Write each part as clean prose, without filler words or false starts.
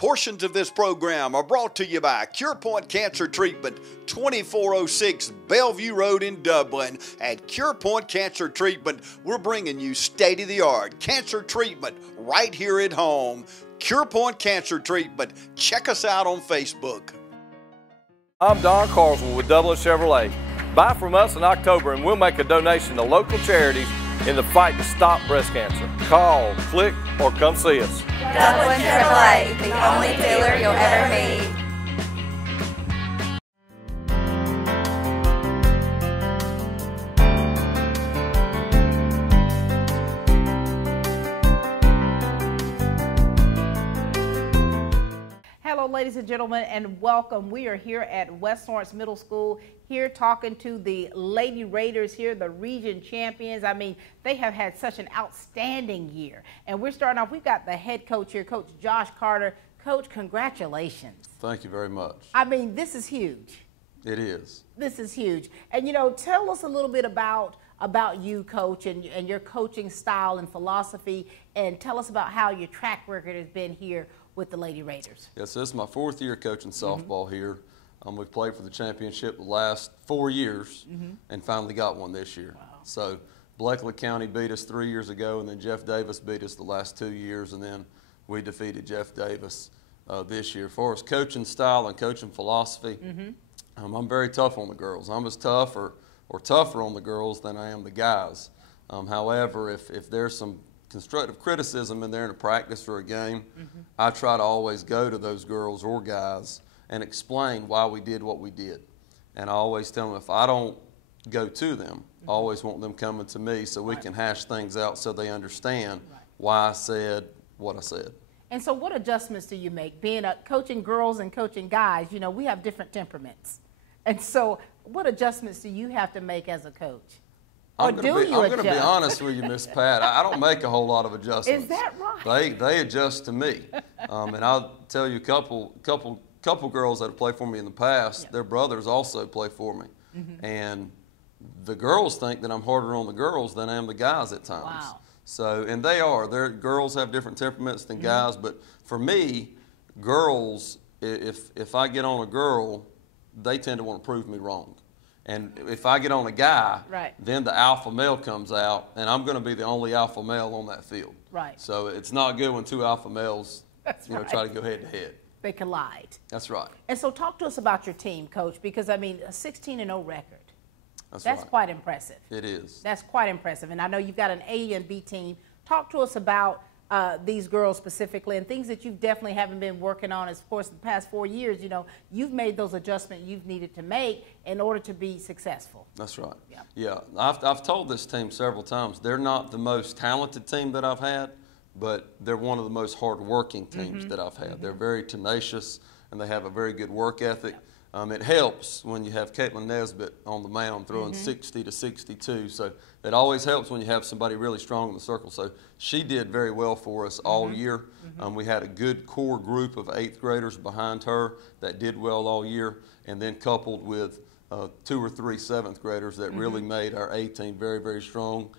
Portions of this program are brought to you by Cure Point Cancer Treatment, 2406 Bellevue Road in Dublin. At Cure Point Cancer Treatment, we're bringing you state-of-the-art cancer treatment right here at home. Cure Point Cancer Treatment. Check us out on Facebook. I'm Don Carswell with Dublin Chevrolet. Buy from us in October and we'll make a donation to local charities in the fight to stop breast cancer. Call, click, or come see us. Dublin Chevrolet, the only dealer you'll ever meet. Hello, ladies and gentlemen, and welcome. We are here at West Lawrence Middle School, here talking to the Lady Raiders here, the region champions. I mean, they have had such an outstanding year. And we're starting off, we've got the head coach here, Coach Josh Carter. Coach, congratulations. Thank you very much. I mean, this is huge. It is. This is huge. And, you know, tell us a little bit about you, Coach, and your coaching style and philosophy, and tell us about how your track record has been here with the Lady Raiders. Yes, this is my 4th year coaching softball here. We've played for the championship the last 4 years and finally got one this year. Wow. So Blakely County beat us 3 years ago, and then Jeff Davis beat us the last 2 years, and then we defeated Jeff Davis this year. As far as coaching style and coaching philosophy, I'm very tough on the girls. I'm as tough or tougher on the girls than I am the guys. However, if there's some constructive criticism in there in a practice or a game, I try to always go to those girls or guys and explain why we did what we did. And I always tell them if I don't go to them, I always want them coming to me so we can hash things out so they understand why I said what I said. And so what adjustments do you make? Being coaching girls and coaching guys, you know, we have different temperaments. And so what adjustments do you have to make as a coach? I'm going to be honest with you, Miss Pat. I don't make a whole lot of adjustments. Is that right? They adjust to me. And I'll tell you a couple girls that have played for me in the past, their brothers also play for me. And the girls think that I'm harder on the girls than I am the guys at times. Wow. So, and they are. Girls have different temperaments than guys, but for me, girls, if I get on a girl, they tend to want to prove me wrong. And if I get on a guy, then the alpha male comes out, and I'm going to be the only alpha male on that field. Right. So it's not good when two alpha males try to go head to head. They collide. That's right. And so talk to us about your team, Coach, because, I mean, a 16-0 record. That's quite impressive. It is. That's quite impressive. And I know you've got an A and B team. Talk to us about these girls specifically and things that you definitely haven't been working on. As of course, the past 4 years, you know, you've made those adjustments you've needed to make in order to be successful. That's right. Yeah. I've told this team several times, they're not the most talented team that I've had, but they're one of the most hard-working teams that I've had. They're very tenacious, and they have a very good work ethic. It helps when you have Kaitlynne Nesbitt on the mound throwing 60 to 62. So it always helps when you have somebody really strong in the circle. So she did very well for us all year. We had a good core group of 8th graders behind her that did well all year, and then coupled with 2 or 3 7th graders that really made our A team very, very strong.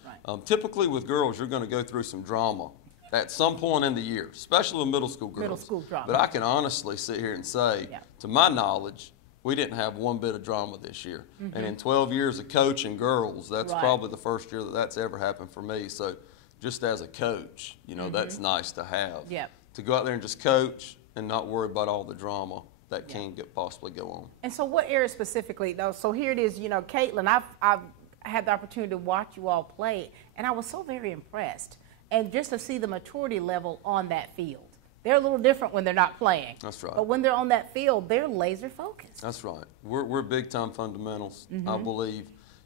Typically with girls, you're going to go through some drama at some point in the year, especially with middle school girls. Middle school drama. But I can honestly sit here and say, to my knowledge, we didn't have one bit of drama this year. And in 12 years of coaching girls, that's probably the first year that that's ever happened for me. So just as a coach, you know, that's nice to have. To go out there and just coach and not worry about all the drama that can possibly go on. And so what area specifically, though? So here it is, you know, Kaitlynne, I've had the opportunity to watch you all play, and I was so very impressed. And just to see the maturity level on that field. They're a little different when they're not playing. That's right. But when they're on that field, they're laser focused. That's right. We're big-time fundamentals. I believe,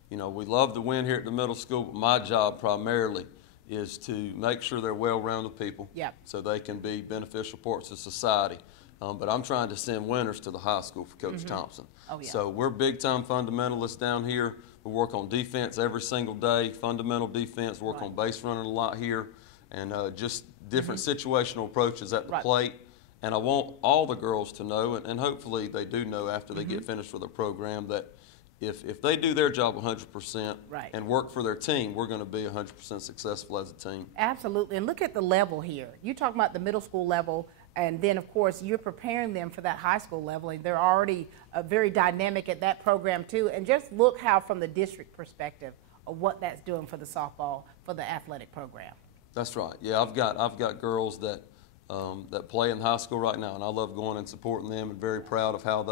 you know, we love to win here at the middle school, but my job primarily is to make sure they're well-rounded people so they can be beneficial parts of society. But I'm trying to send winners to the high school for Coach Thompson. So we're big-time fundamentalists down here. We work on defense every single day, fundamental defense, work on base running a lot here, and just different situational approaches at the plate. And I want all the girls to know, and hopefully they do know after they get finished with their program, that if they do their job 100% and work for their team, we're going to be 100% successful as a team. Absolutely. And look at the level here. You're talking about the middle school level. And then, of course, you're preparing them for that high school level, and they're already very dynamic at that program, too. And just look how, from the district perspective, of what that's doing for the softball, for the athletic program. That's right. Yeah, I've got girls that that play in high school right now, and I love going and supporting them, and very proud of how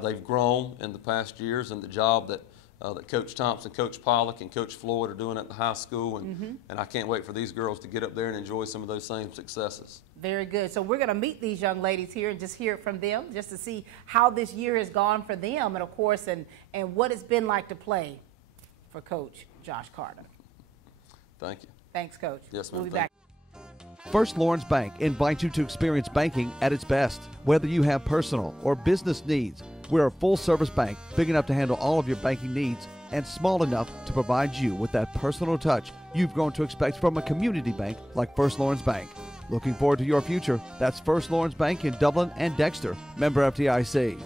they've grown in the past years, and the job that that Coach Thompson, Coach Pollock, and Coach Floyd are doing at the high school, and I can't wait for these girls to get up there and enjoy some of those same successes. Very good. So we're going to meet these young ladies here and just hear it from them, just to see how this year has gone for them, and of course, and what it's been like to play for Coach Josh Carter. Thank you. Thanks, Coach. Yes, ma'am. We'll be back. First Lawrence Bank invites you to experience banking at its best. Whether you have personal or business needs, we're a full-service bank, big enough to handle all of your banking needs and small enough to provide you with that personal touch you've grown to expect from a community bank like First Lawrence Bank. Looking forward to your future. That's First Lawrence Bank in Dublin and Dexter, member FDIC.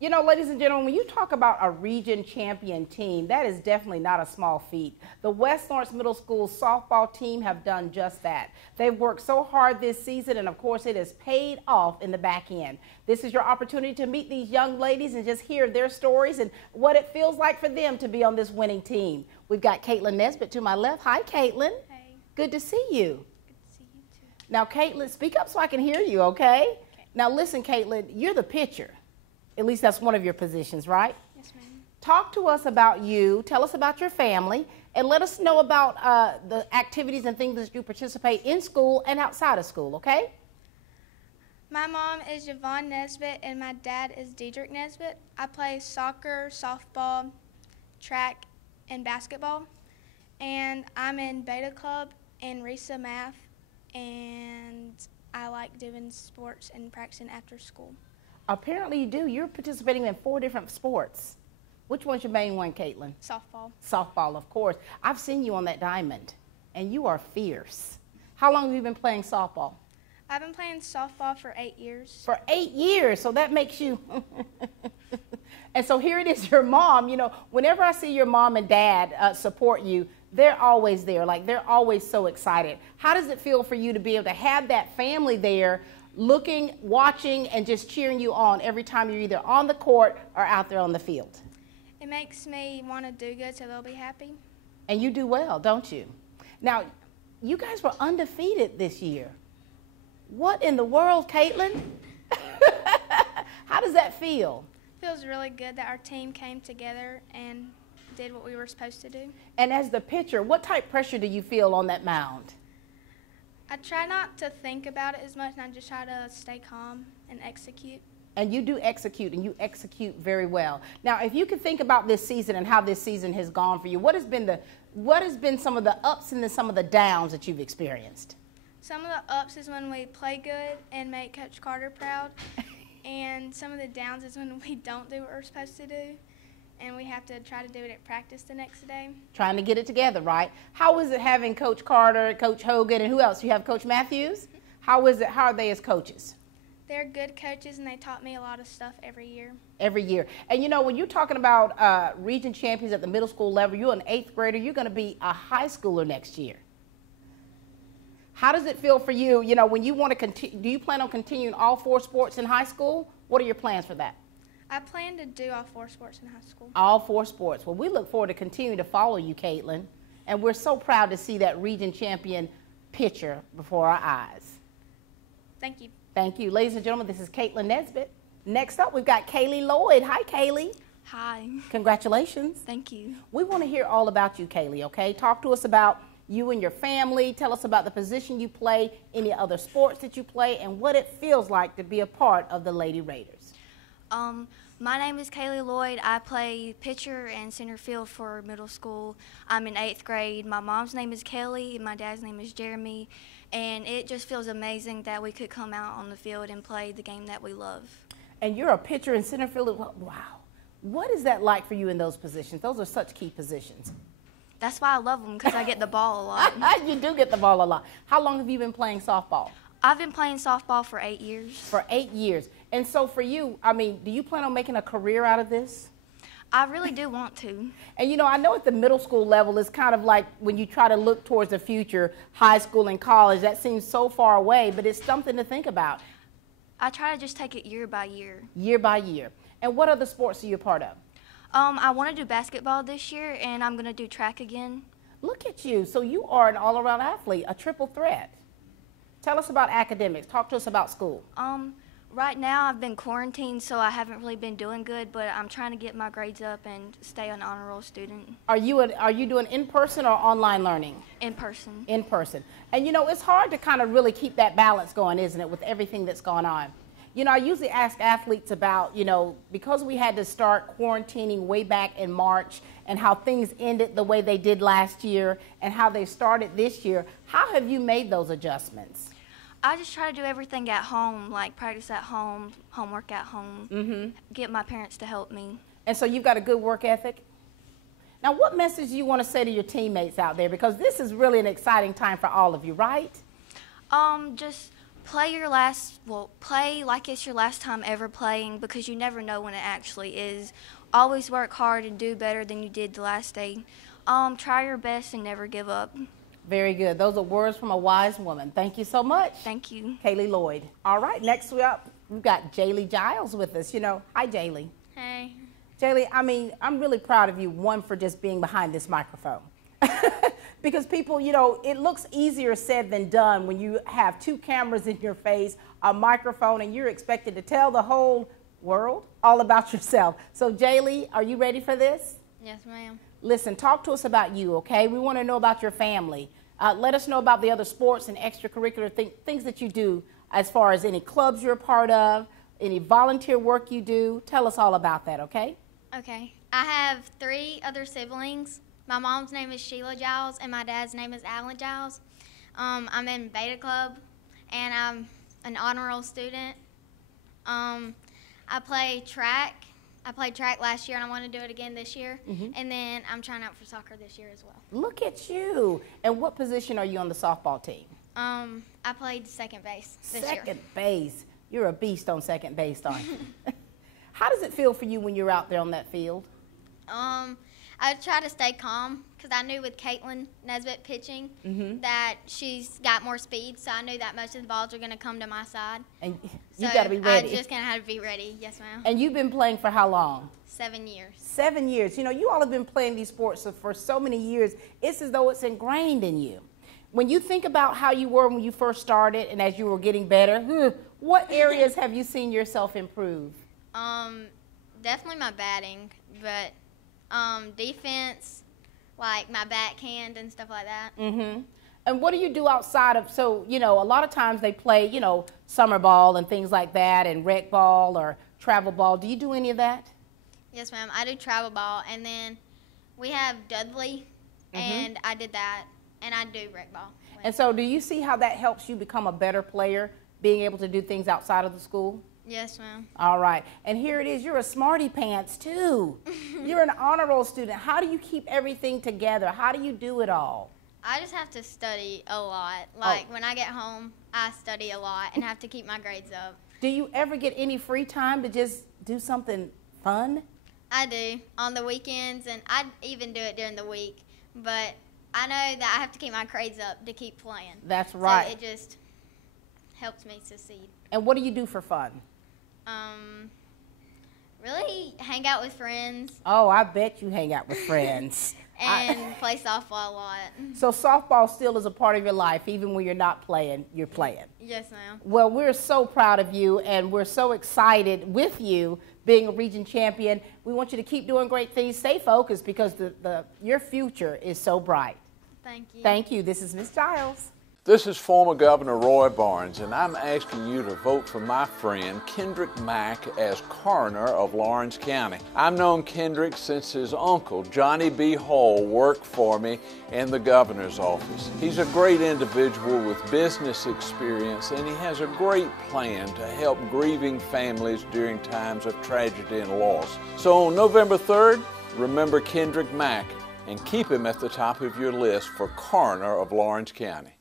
You know, ladies and gentlemen, when you talk about a region champion team, that is definitely not a small feat. The West Lawrence Middle School softball team have done just that. They've worked so hard this season, and of course it has paid off in the back end. This is your opportunity to meet these young ladies and just hear their stories and what it feels like for them to be on this winning team. We've got Kaitlynne Nesbitt to my left. Hi, Kaitlynne. Hey. Good to see you. Good to see you too. Now, Kaitlynne, speak up so I can hear you, okay? Now, listen, Kaitlynne, you're the pitcher. At least that's one of your positions, right? Yes, ma'am. Talk to us about you, tell us about your family, and let us know about the activities and things that you participate in school and outside of school, okay? My mom is Yvonne Nesbitt and my dad is Diedrich Nesbitt. I play soccer, softball, track, and basketball. And I'm in Beta Club and RISA Math, and I like doing sports and practicing after school. Apparently you do. You're participating in 4 different sports. Which one's your main one, Kaitlynne? Softball. Softball, of course. I've seen you on that diamond, and you are fierce. How long have you been playing softball? I've been playing softball for 8 years. For 8 years, so that makes you... And so here it is, your mom. You know, whenever I see your mom and dad support you, they're always there. Like, they're always so excited. How does it feel for you to be able to have that family there looking, watching, and just cheering you on every time you're either on the court or out there on the field? It makes me want to do good so they'll be happy. And you do well, don't you? Now, you guys were undefeated this year. What in the world, Kaitlynne? How does that feel? It feels really good that our team came together and did what we were supposed to do. And as the pitcher, what type of pressure do you feel on that mound? I try not to think about it as much, and I just try to stay calm and execute. And you do execute, and you execute very well. Now, if you could think about this season and how this season has gone for you, what has been some of the ups and then some of the downs that you've experienced? Some of the ups is when we play good and make Coach Carter proud, and some of the downs is when we don't do what we're supposed to do, and we have to try to do it at practice the next day. Trying to get it together, right? How is it having Coach Carter, Coach Hogan, and who else? You have Coach Matthews? How is it? How are they as coaches? They're good coaches, and they taught me a lot of stuff every year. Every year. And you know, when you're talking about region champions at the middle school level, you're an 8th grader, you're going to be a high schooler next year. How does it feel for you, you know, when you want to continue, do you plan on continuing all 4 sports in high school? What are your plans for that? I plan to do all 4 sports in high school. All 4 sports. Well, we look forward to continuing to follow you, Kaitlynne, and we're so proud to see that region champion picture before our eyes. Thank you. Thank you. Ladies and gentlemen, this is Kaitlynne Nesbitt. Next up, we've got Kaylee Lloyd. Hi, Kaylee. Hi. Congratulations. Thank you. We want to hear all about you, Kaylee, okay? Talk to us about you and your family. Tell us about the position you play, any other sports that you play, and what it feels like to be a part of the Lady Raiders. My name is Kaylee Lloyd. I play pitcher and center field for middle school. I'm in 8th grade. My mom's name is Kelly and my dad's name is Jeremy. And it just feels amazing that we could come out on the field and play the game that we love. And you're a pitcher and center field. Wow. What is that like for you in those positions? Those are such key positions. That's why I love them, because I get the ball a lot. You do get the ball a lot. How long have you been playing softball? I've been playing softball for 8 years. For 8 years. And so for you, I mean, do you plan on making a career out of this? I really do want to. And you know, I know at the middle school level, it's kind of like when you try to look towards the future, high school and college, that seems so far away, but it's something to think about. I try to just take it year by year. Year by year. And what other sports are you a part of? I want to do basketball this year, and I'm going to do track again. Look at you. So you are an all-around athlete, a triple threat. Tell us about academics. Talk to us about school. Right now I've been quarantined, so I haven't really been doing good, but I'm trying to get my grades up and stay an honor roll student. Are you doing in-person or online learning? In person. In person. And you know, it's hard to kind of really keep that balance going, isn't it, with everything that's going on? You know, I usually ask athletes about, you know, because we had to start quarantining way back in March and how things ended the way they did last year and how they started this year, how have you made those adjustments? I just try to do everything at home, like practice at home, homework at home, get my parents to help me. And so you've got a good work ethic? Now, what message do you want to say to your teammates out there? Because this is really an exciting time for all of you, right? Just play play like it's your last time ever playing, because you never know when it actually is. Always work hard and do better than you did the last day. Try your best and never give up. Very good. Those are words from a wise woman. Thank you so much. Thank you. Kaylee Lloyd. All right, next up, we've got Jaylee Giles with us. You know, hi, Jaylee. Hey. Jaylee, I mean, I'm really proud of you, one, for just being behind this microphone. Because people, you know, it looks easier said than done when you have two cameras in your face, a microphone, and you're expected to tell the whole world all about yourself. So, Jaylee, are you ready for this? Yes, ma'am. Listen, talk to us about you, okay? We want to know about your family. Let us know about the other sports and extracurricular things that you do, as far as any clubs you're a part of, any volunteer work you do. Tell us all about that, okay? Okay. I have 3 other siblings. My mom's name is Sheila Giles, and my dad's name is Alan Giles. I'm in Beta Club, and I'm an honor roll student. I play track. I played track last year, and I want to do it again this year. And then I'm trying out for soccer this year as well. Look at you. And what position are you on the softball team? I played second base this year. Second base. You're a beast on second base, aren't you? How does it feel for you when you're out there on that field? I try to stay calm, because I knew with Kaitlynne Nesbitt pitching that she's got more speed, so I knew that most of the balls are going to come to my side. And you got to be ready. I just going to have to be ready. Yes, ma'am. And you've been playing for how long? 7 years. 7 years. You know, you all have been playing these sports for so many years. It's as though it's ingrained in you. When you think about how you were when you first started and as you were getting better, what areas have you seen yourself improve? Definitely my batting, but defense, like my backhand and stuff like that. And what do you do outside of, so, you know, a lot of times they play, you know, summer ball and things like that, and rec ball or travel ball. Do you do any of that? Yes, ma'am. I do travel ball, and then we have Dudley, and I did that, and I do rec ball. And so do you see how that helps you become a better player, being able to do things outside of the school? Yes, ma'am. All right. And here it is. You're a smarty pants, too. You're an honor roll student. How do you keep everything together? How do you do it all? I just have to study a lot. Like, when I get home, I study a lot and have to keep my grades up. Do you ever get any free time to just do something fun? I do, on the weekends, and I even do it during the week. But I know that I have to keep my grades up to keep playing. That's right. So it just helps me succeed. And what do you do for fun? Really hang out with friends. Oh, I bet you hang out with friends. And play softball a lot. So softball still is a part of your life, even when you're not playing, you're playing. Yes, ma'am. Well, we're so proud of you, and we're so excited with you being a region champion. We want you to keep doing great things. Stay focused, because your future is so bright. Thank you. Thank you. This is Ms. Giles. This is former Governor Roy Barnes, and I'm asking you to vote for my friend Kendrick Mack as coroner of Lawrence County. I've known Kendrick since his uncle, Johnny B. Hall, worked for me in the governor's office. He's a great individual with business experience, and he has a great plan to help grieving families during times of tragedy and loss. So on November 3rd, remember Kendrick Mack and keep him at the top of your list for coroner of Lawrence County.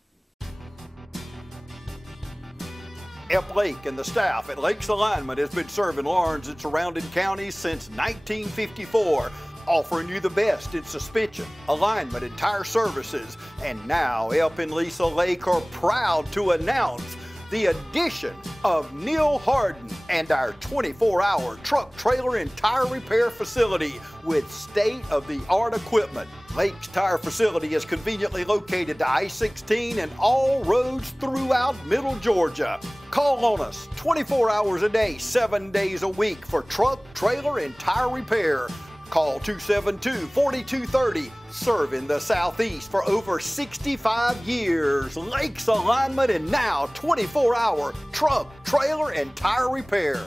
Ep Lake and the staff at Lakes Alignment has been serving Lawrence and surrounding counties since 1954, offering you the best in suspension, alignment, and tire services. And now Ep and Lisa Lake are proud to announce the addition of Neil Harden and our 24-hour truck, trailer, and tire repair facility with state-of-the-art equipment. Lake's Tire Facility is conveniently located to I-16 and all roads throughout Middle Georgia. Call on us 24 hours a day, 7 days a week for truck, trailer, and tire repair. Call 272-4230, serving the Southeast for over 65 years. Lakes Alignment and now 24-hour truck, trailer, and tire repair.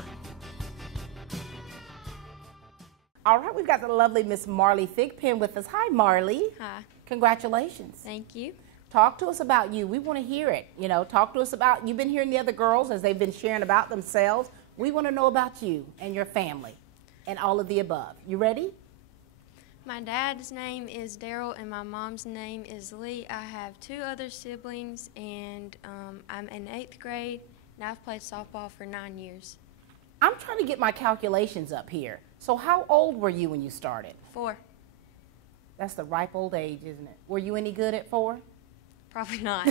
All right, we've got the lovely Miss Marley Thicket with us. Hi, Marley. Hi. Congratulations. Thank you. Talk to us about you. We want to hear it. You know, talk to us about, you've been hearing the other girls as they've been sharing about themselves. We want to know about you and your family and all of the above. You ready? My dad's name is Daryl and my mom's name is Lee. I have 2 other siblings and I'm in 8th grade and I've played softball for 9 years. I'm trying to get my calculations up here. So how old were you when you started? 4. That's the ripe old age, isn't it? Were you any good at 4? Probably not.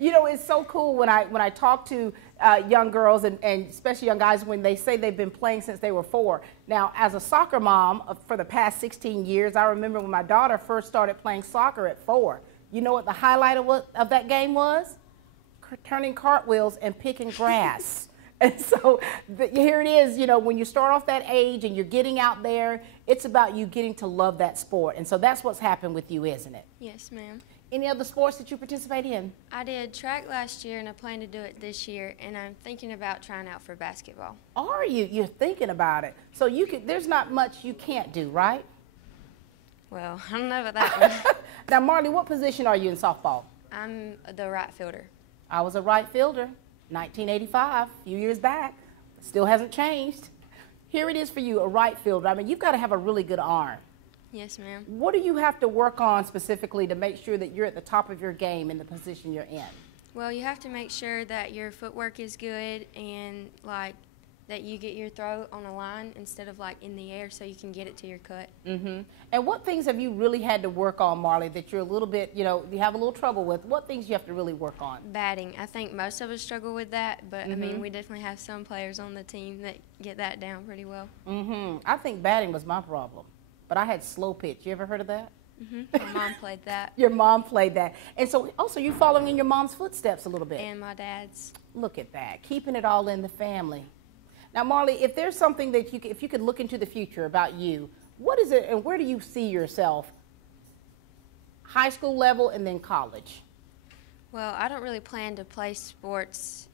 You know, it's so cool when I talk to young girls and especially young guys when they say they've been playing since they were 4. Now, as a soccer mom for the past 16 years, I remember when my daughter first started playing soccer at 4. You know what the highlight of that game was? Turning cartwheels and picking grass. And so here it is, you know, when you start off that age and you're getting out there, it's about you getting to love that sport. And so that's what's happened with you, isn't it? Yes, ma'am. Any other sports that you participate in? I did track last year and I plan to do it this year and I'm thinking about trying out for basketball. Are you? You're thinking about it. So you could, there's not much you can't do, right? Well, I don't know about that one. Now, Marley, what position are you in softball? I'm the right fielder. I was a right fielder. 1985, a few years back, still hasn't changed. Here it is for you, a right fielder. I mean, you've got to have a really good arm. Yes, ma'am. What do you have to work on specifically to make sure that you're at the top of your game in the position you're in? Well, you have to make sure that your footwork is good and like that you get your throw on a line instead of like in the air so you can get it to your cut. Mm-hmm. And what things have you really had to work on, Marley, that you're a little bit, you know, you have a little trouble with? What things you have to really work on? Batting. I think most of us struggle with that, but I mean, we definitely have some players on the team that get that down pretty well. I think batting was my problem, but I had slow pitch. You ever heard of that? My mom played that. Your mom played that. And so also you're following in your mom's footsteps a little bit. And my dad's. Look at that, keeping it all in the family. Now, Marley, if there's something that if you could look into the future about you, what is it and where do you see yourself? High school level and then college? Well, I don't really plan to play sports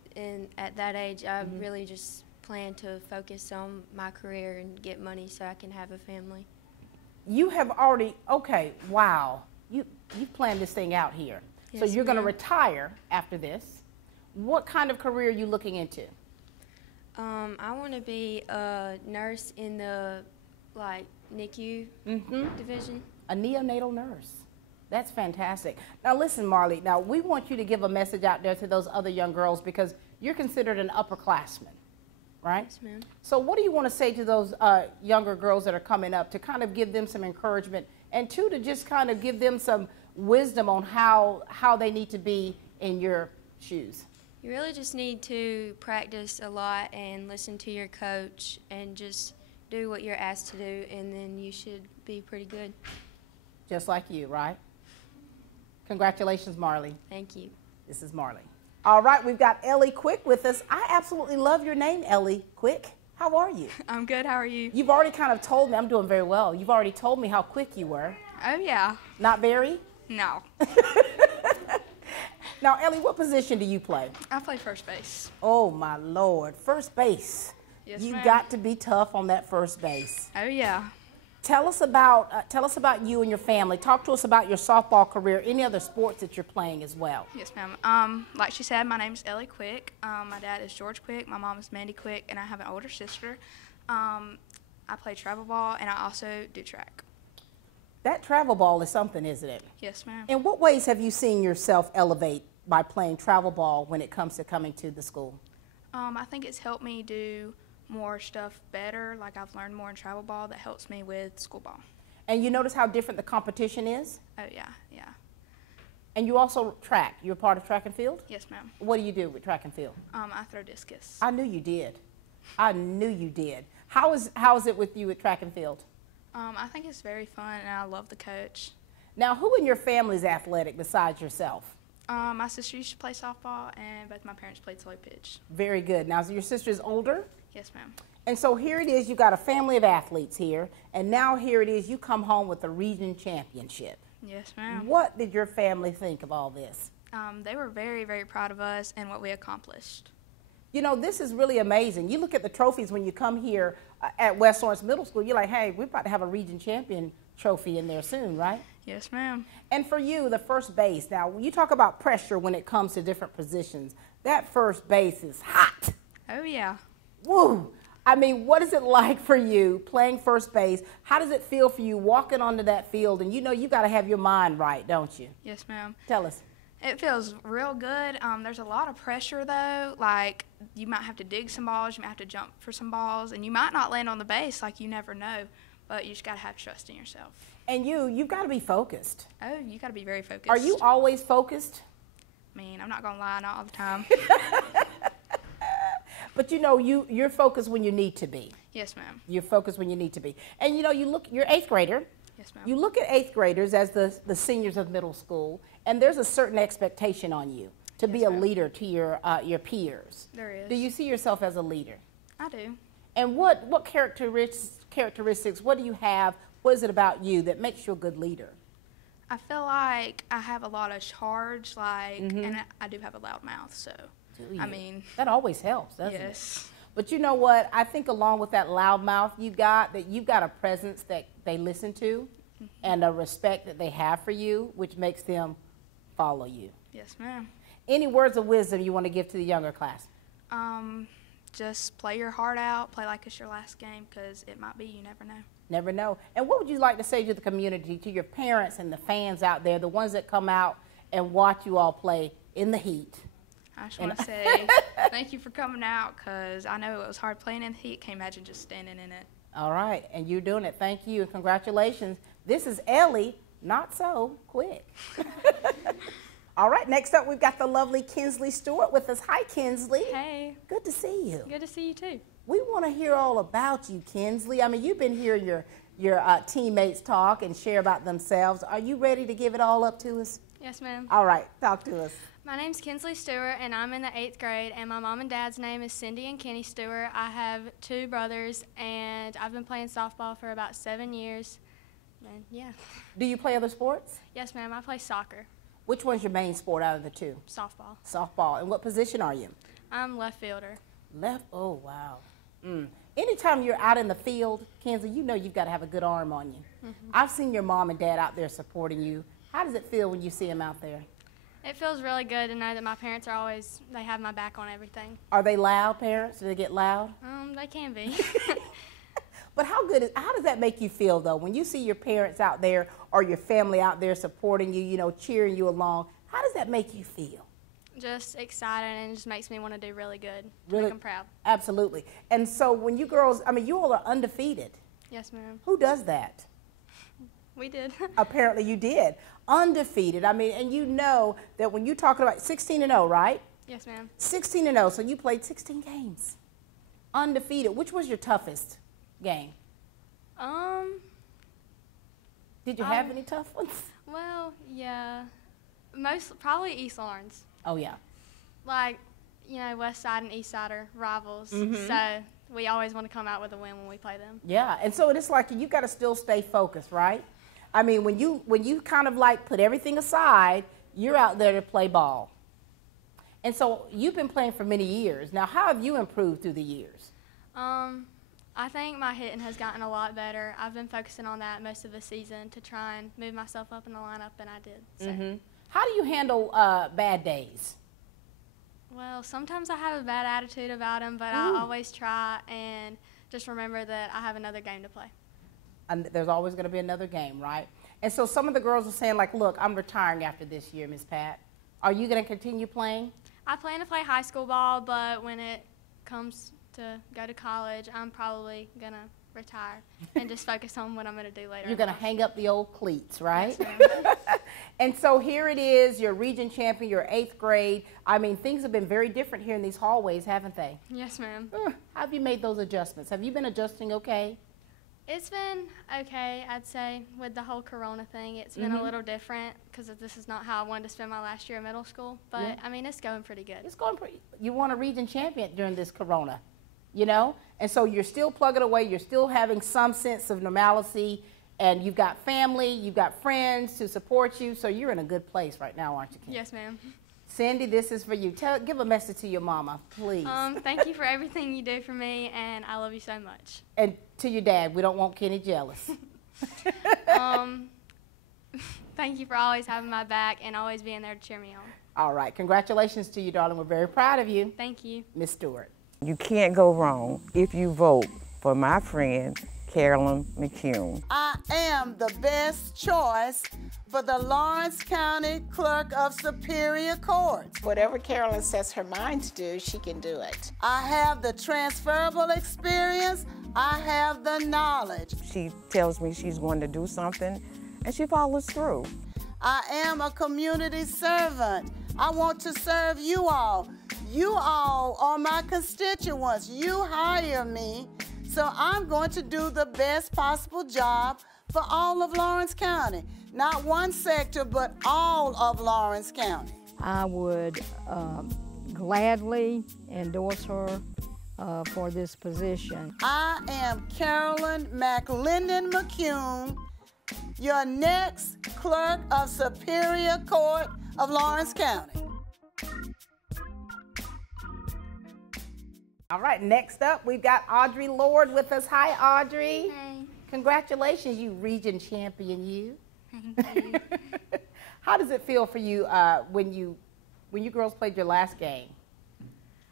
at that age. I really just plan to focus on my career and get money so I can have a family. You have already, okay, wow. You planned this thing out here. Yes, so you're going to retire after this. What kind of career are you looking into? I want to be a nurse in the, like, NICU division. A neonatal nurse. That's fantastic. Now, listen, Marley, now we want you to give a message out there to those other young girls because you're considered an upperclassman, right? Yes, ma'am. So what do you want to say to those younger girls that are coming up to kind of give them some encouragement and, two, to just kind of give them some wisdom on how they need to be in your shoes? You really just need to practice a lot and listen to your coach and just do what you're asked to do, and then you should be pretty good. Just like you, right? Congratulations, Marley. Thank you. This is Marley. All right, we've got Ellie Quick with us. I absolutely love your name, Ellie Quick. How are you? I'm good. How are you? You've already kind of told me. I'm doing very well. You've already told me how quick you were. Oh, yeah. Not very? No. Now, Ellie, what position do you play? I play first base. Oh, my Lord. First base. Yes, ma'am. You got to be tough on that first base. Oh, yeah. Tell us about you and your family. Talk to us about your softball career, any other sports that you're playing as well. Yes, ma'am. Like she said, my name is Ellie Quick. My dad is George Quick. My mom is Mandy Quick, and I have an older sister. I play travel ball, and I also do track. That travel ball is something, isn't it? Yes, ma'am. In what ways have you seen yourself elevate by playing travel ball when it comes to coming to the school? I think it's helped me do more stuff better. Like I've learned more in travel ball that helps me with school ball. And you notice how different the competition is? Oh, yeah, yeah. And you also track. You're part of track and field? Yes, ma'am. What do you do with track and field? I throw discus. I knew you did. I knew you did. How is it with you at track and field? I think it's very fun, and I love the coach. Now, who in your family is athletic besides yourself? My sister used to play softball, and both my parents played slow pitch. Very good. Now, so your sister is older? Yes, ma'am. And so here it is, you got a family of athletes here, and now here it is, you come home with the region championship. Yes, ma'am. What did your family think of all this? They were very, very proud of us and what we accomplished. You know, this is really amazing. You look at the trophies when you come here at West Lawrence Middle School, you're like, hey, we're about to have a region champion trophy in there soon, right? Yes, ma'am. And for you, the first base, now when you talk about pressure when it comes to different positions, that first base is hot. Oh, yeah. Woo! I mean, what is it like for you playing first base? How does it feel for you walking onto that field? And you know you got to have your mind right, don't you? Yes, ma'am. Tell us. It feels real good. There's a lot of pressure, though. Like, you might have to dig some balls, you might have to jump for some balls, and you might not land on the base, like you never know. But you just got to have trust in yourself. And you've got to be focused. Oh, you got to be very focused. Are you always focused? I mean, I'm not going to lie, not all the time. But you know, you're focused when you need to be. Yes, ma'am. You're focused when you need to be. And you know, you're 8th grader. Yes, ma'am. You look at 8th graders as the seniors of middle school, and there's a certain expectation on you to be a leader to your peers. There is. Do you see yourself as a leader? I do. And what characteristics, what do you have, what is it about you that makes you a good leader? I feel like I have a lot of charge, like, and I do have a loud mouth, so. I mean, that always helps, doesn't it? Yes. But you know what? I think along with that loud mouth you've got a presence that they listen to and a respect that they have for you, which makes them follow you. Yes, ma'am. Any words of wisdom you want to give to the younger class? Just play your heart out, play like it's your last game, because it might be, you never know. Never know. And what would you like to say to the community, to your parents and the fans out there, the ones that come out and watch you all play in the heat? I just want to say thank you for coming out, because I know it was hard playing in the heat. Can't imagine just standing in it. All right, and you're doing it. Thank you and congratulations. This is Ellie, not so quick. All right, next up we've got the lovely Kinsley Stewart with us. Hi, Kinsley. Hey. Good to see you. Good to see you too. We want to hear all about you, Kinsley. I mean, you've been hearing your teammates talk and share about themselves. Are you ready to give it all up to us? Yes, ma'am. All right, talk to us. My name's Kinsley Stewart, and I'm in the 8th grade, and my mom and dad's name is Cindy and Kenny Stewart. I have 2 brothers, and I've been playing softball for about 7 years. And yeah. Do you play other sports? Yes, ma'am. I play soccer. Which one's your main sport out of the 2? Softball. Softball. And what position are you? I'm left fielder. Left? Oh, wow. Anytime you're out in the field, Kinsley, you know you've got to have a good arm on you. I've seen your mom and dad out there supporting you. How does it feel when you see them out there? It feels really good to know that my parents are always, they have my back on everything. Are they loud parents? Do they get loud? They can be. But how does that make you feel, though, when you see your parents out there or your family out there supporting you, you know, cheering you along? How does that make you feel? Just excited, and it just makes me want to do really good. Really? Make them proud. Absolutely. And so when you girls, I mean, you all are undefeated. Yes, ma'am. Who does that? We did. Apparently you did. Undefeated. I mean, and you know that when you're talking about 16-0, right? Yes, ma'am. 16-0, so you played 16 games. Undefeated. Which was your toughest game? Did you have any tough ones? Well, yeah. Probably East Lawrence. Oh, yeah. Like, you know, West Side and East Side are rivals, so we always want to come out with a win when we play them. Yeah, and so it's like you got to still stay focused, right? I mean, when you kind of like put everything aside, you're out there to play ball. And so you've been playing for many years. Now, how have you improved through the years? I think my hitting has gotten a lot better. I've been focusing on that most of the season to try and move myself up in the lineup, and I did. So. How do you handle bad days? Well, sometimes I have a bad attitude about them, but I always try and just remember that I have another game to play. And there's always going to be another game, right? And so some of the girls are saying, like, look, I'm retiring after this year, Miss Pat. Are you going to continue playing? I plan to play high school ball, but when it comes to go to college, I'm probably going to retire and just focus on what I'm going to do later. You're going to hang up the old cleats, right? Yes, and so here it is, you're region champion, you're 8th grade. I mean, things have been very different here in these hallways, haven't they? Yes, ma'am. How have you made those adjustments? Have you been adjusting okay? It's been okay, I'd say, with the whole corona thing. It's been a little different because this is not how I wanted to spend my last year in middle school. But, I mean, it's going pretty good. It's going pretty. You won a region champion during this corona, you know? And so you're still plugging away. You're still having some sense of normalcy. And you've got family. You've got friends to support you. So you're in a good place right now, aren't you, Kim? Yes, ma'am. Cindy, this is for you. Give a message to your mama, please. Thank you for everything you do for me, and I love you so much. And to your dad, we don't want Kenny jealous. Thank you for always having my back and always being there to cheer me on. All right. Congratulations to you, darling. We're very proud of you. Thank you. Miss Stewart. You can't go wrong if you vote for my friend, Carolyn McLemore. I am the best choice for the Lawrence County Clerk of Superior Court. Whatever Carolyn sets her mind to do, she can do it. I have the transferable experience. I have the knowledge. She tells me she's going to do something, and she follows through. I am a community servant. I want to serve you all. You all are my constituents. You hire me. So I'm going to do the best possible job for all of Lawrence County. Not one sector, but all of Lawrence County. I would gladly endorse her for this position. I am Carolyn McLemore, your next Clerk of Superior Court of Lawrence County. All right, next up, we've got Aubrey Lord with us. Hi, Audrey. Hey. Congratulations, you region champion, you. Thank you. How does it feel for you when you girls played your last game?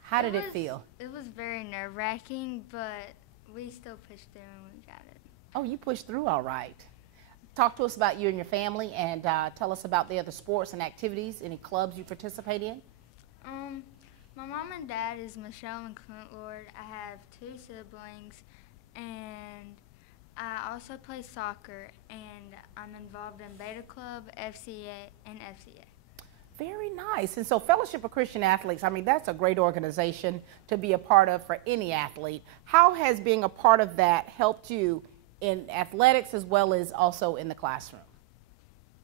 How did it feel? It was very nerve-wracking, but we still pushed through and we got it. Oh, you pushed through all right. Talk to us about you and your family, and tell us about the other sports and activities, any clubs you participate in. My mom and dad is Michelle and Clint Lord. I have 2 siblings, and I also play soccer, and I'm involved in Beta Club, FCA, and FCA. Very nice. And so Fellowship of Christian Athletes, I mean, that's a great organization to be a part of for any athlete. How has being a part of that helped you in athletics as well as also in the classroom?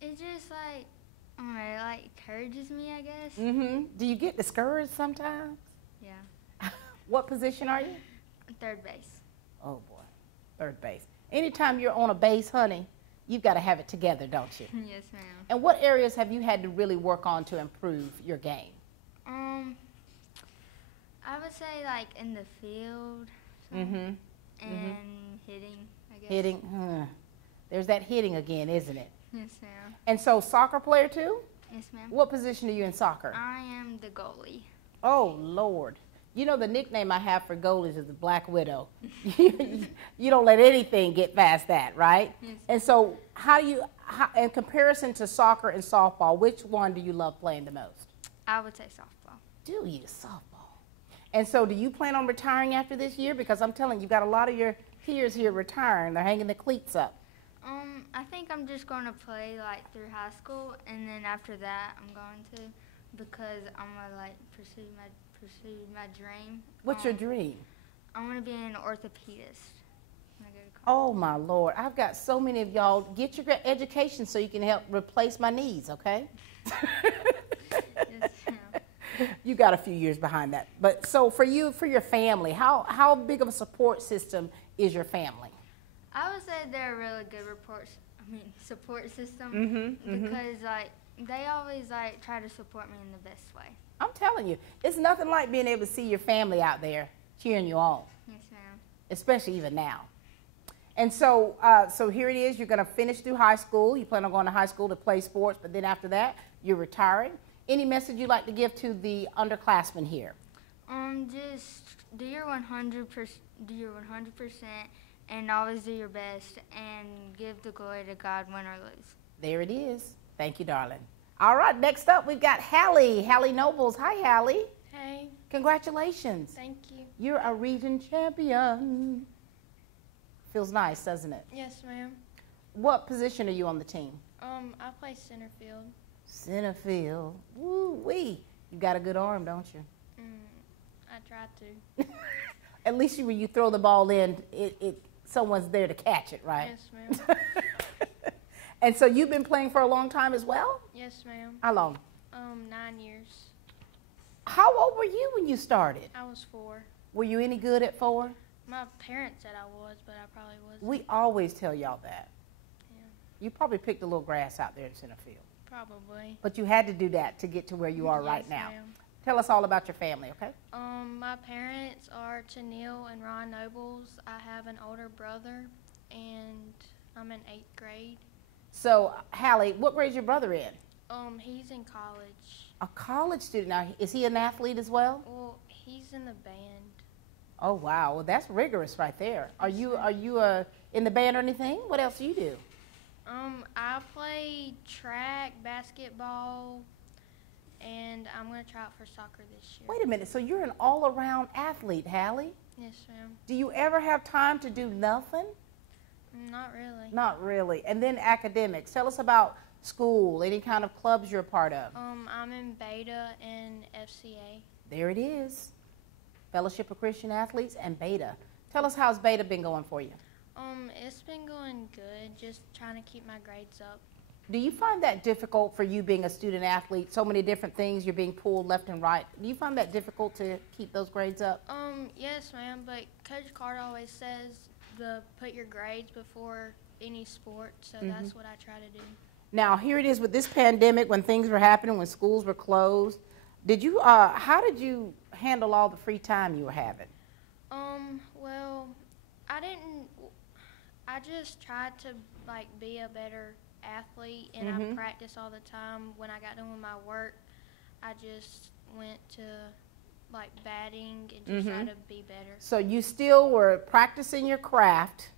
It just like encourages me, I guess. Do you get discouraged sometimes? Yeah. What position are you? Third base. Oh boy, third base. Anytime you're on a base, honey, you've got to have it together, don't you? Yes, ma'am. And what areas have you had to really work on to improve your game? I would say like in the field. And hitting, I guess. Hitting, there's that hitting again, isn't it? Yes, ma'am. And so soccer player too? Yes, ma'am. What position are you in soccer? I am the goalie. Oh, Lord. You know the nickname I have for goalies is the Black Widow. You don't let anything get past that, right? Yes. And so in comparison to soccer and softball, which one do you love playing the most? I would say softball. Do you? Softball. And so do you plan on retiring after this year? Because I'm telling you, you've got a lot of your peers here retiring. They're hanging the cleats up. I think I'm just going to play like through high school, and then after that I'm going to, because I'm going to like pursue my dream. What's your dream? I want to be an orthopedist when I go to college. Oh my Lord, I've got so many of y'all. Get your education so you can help replace my knees, okay? Yes, ma'am. You got a few years behind that. But so for you, for your family, how big of a support system is your family? I would say they're a really good support system, because like they always like try to support me in the best way. I'm telling you, it's nothing like being able to see your family out there cheering you on. Yes, ma'am. Especially even now. And so, so here it is. You're going to finish through high school. You plan on going to high school to play sports, but then after that, you're retiring. Any message you'd like to give to the underclassmen here? Just do your 100%. And always do your best, and give the glory to God, win or lose. There it is. Thank you, darling. All right, next up we've got Hallie Nobles. Hi, Hallie. Hey. Congratulations. Thank you. You're a region champion. Feels nice, doesn't it? Yes, ma'am. What position are you on the team? I play center field. Center field. Woo-wee. You got a good arm, don't you? I try to. At least when you throw the ball in, someone's there to catch it, right? Yes, ma'am. And so you've been playing for a long time as well? Yes, ma'am. How long? 9 years. How old were you when you started? I was 4. Were you any good at 4? My parents said I was, but I probably wasn't. We always tell y'all that. Yeah. You probably picked a little grass out there in center field. Probably. But you had to do that to get to where you are right now. Tell us all about your family, okay? My parents are Tennille and Ron Nobles. I have an older brother, and I'm in 8th grade. So, Hallie, what grade is your brother in? He's in college. A college student. Now, is he an athlete as well? Well, he's in the band. Oh, wow. Well, that's rigorous right there. Are you in the band or anything? What else do you do? I play track, basketball, and I'm going to try out for soccer this year. Wait a minute. So you're an all-around athlete, Hallie? Yes, ma'am. Do you ever have time to do nothing? Not really. Not really. And then academics. Tell us about school, any kind of clubs you're a part of. I'm in Beta and FCA. There it is. Fellowship of Christian Athletes and Beta. Tell us, how's Beta been going for you? It's been going good, just trying to keep my grades up. Do you find that difficult for you being a student athlete? So many different things, you're being pulled left and right. Do you find that difficult to keep those grades up? Yes, ma'am, but Coach Carter always says to put your grades before any sport, so that's what I try to do. Now, here it is with this pandemic, when things were happening, when schools were closed. Did you, how did you handle all the free time you were having? Well, I just tried to, like, be a better athlete, and I practiced all the time. When I got done with my work, I just went to, like, batting and just try to be better. So you still were practicing your craft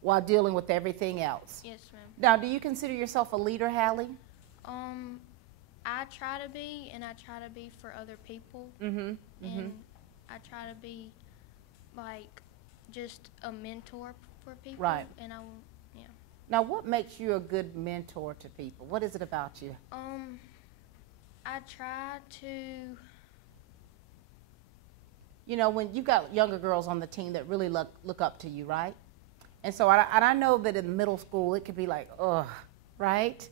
while dealing with everything else? Yes, ma'am. Now, do you consider yourself a leader, Hallie? I try to be, and I try to be for other people. And I try to be, like, just a mentor for people. Right. And yeah. Now, what makes you a good mentor to people? What is it about you? I try to... You know, when you've got younger girls on the team that really look up to you, right? And so I know that in middle school it could be like, ugh, right?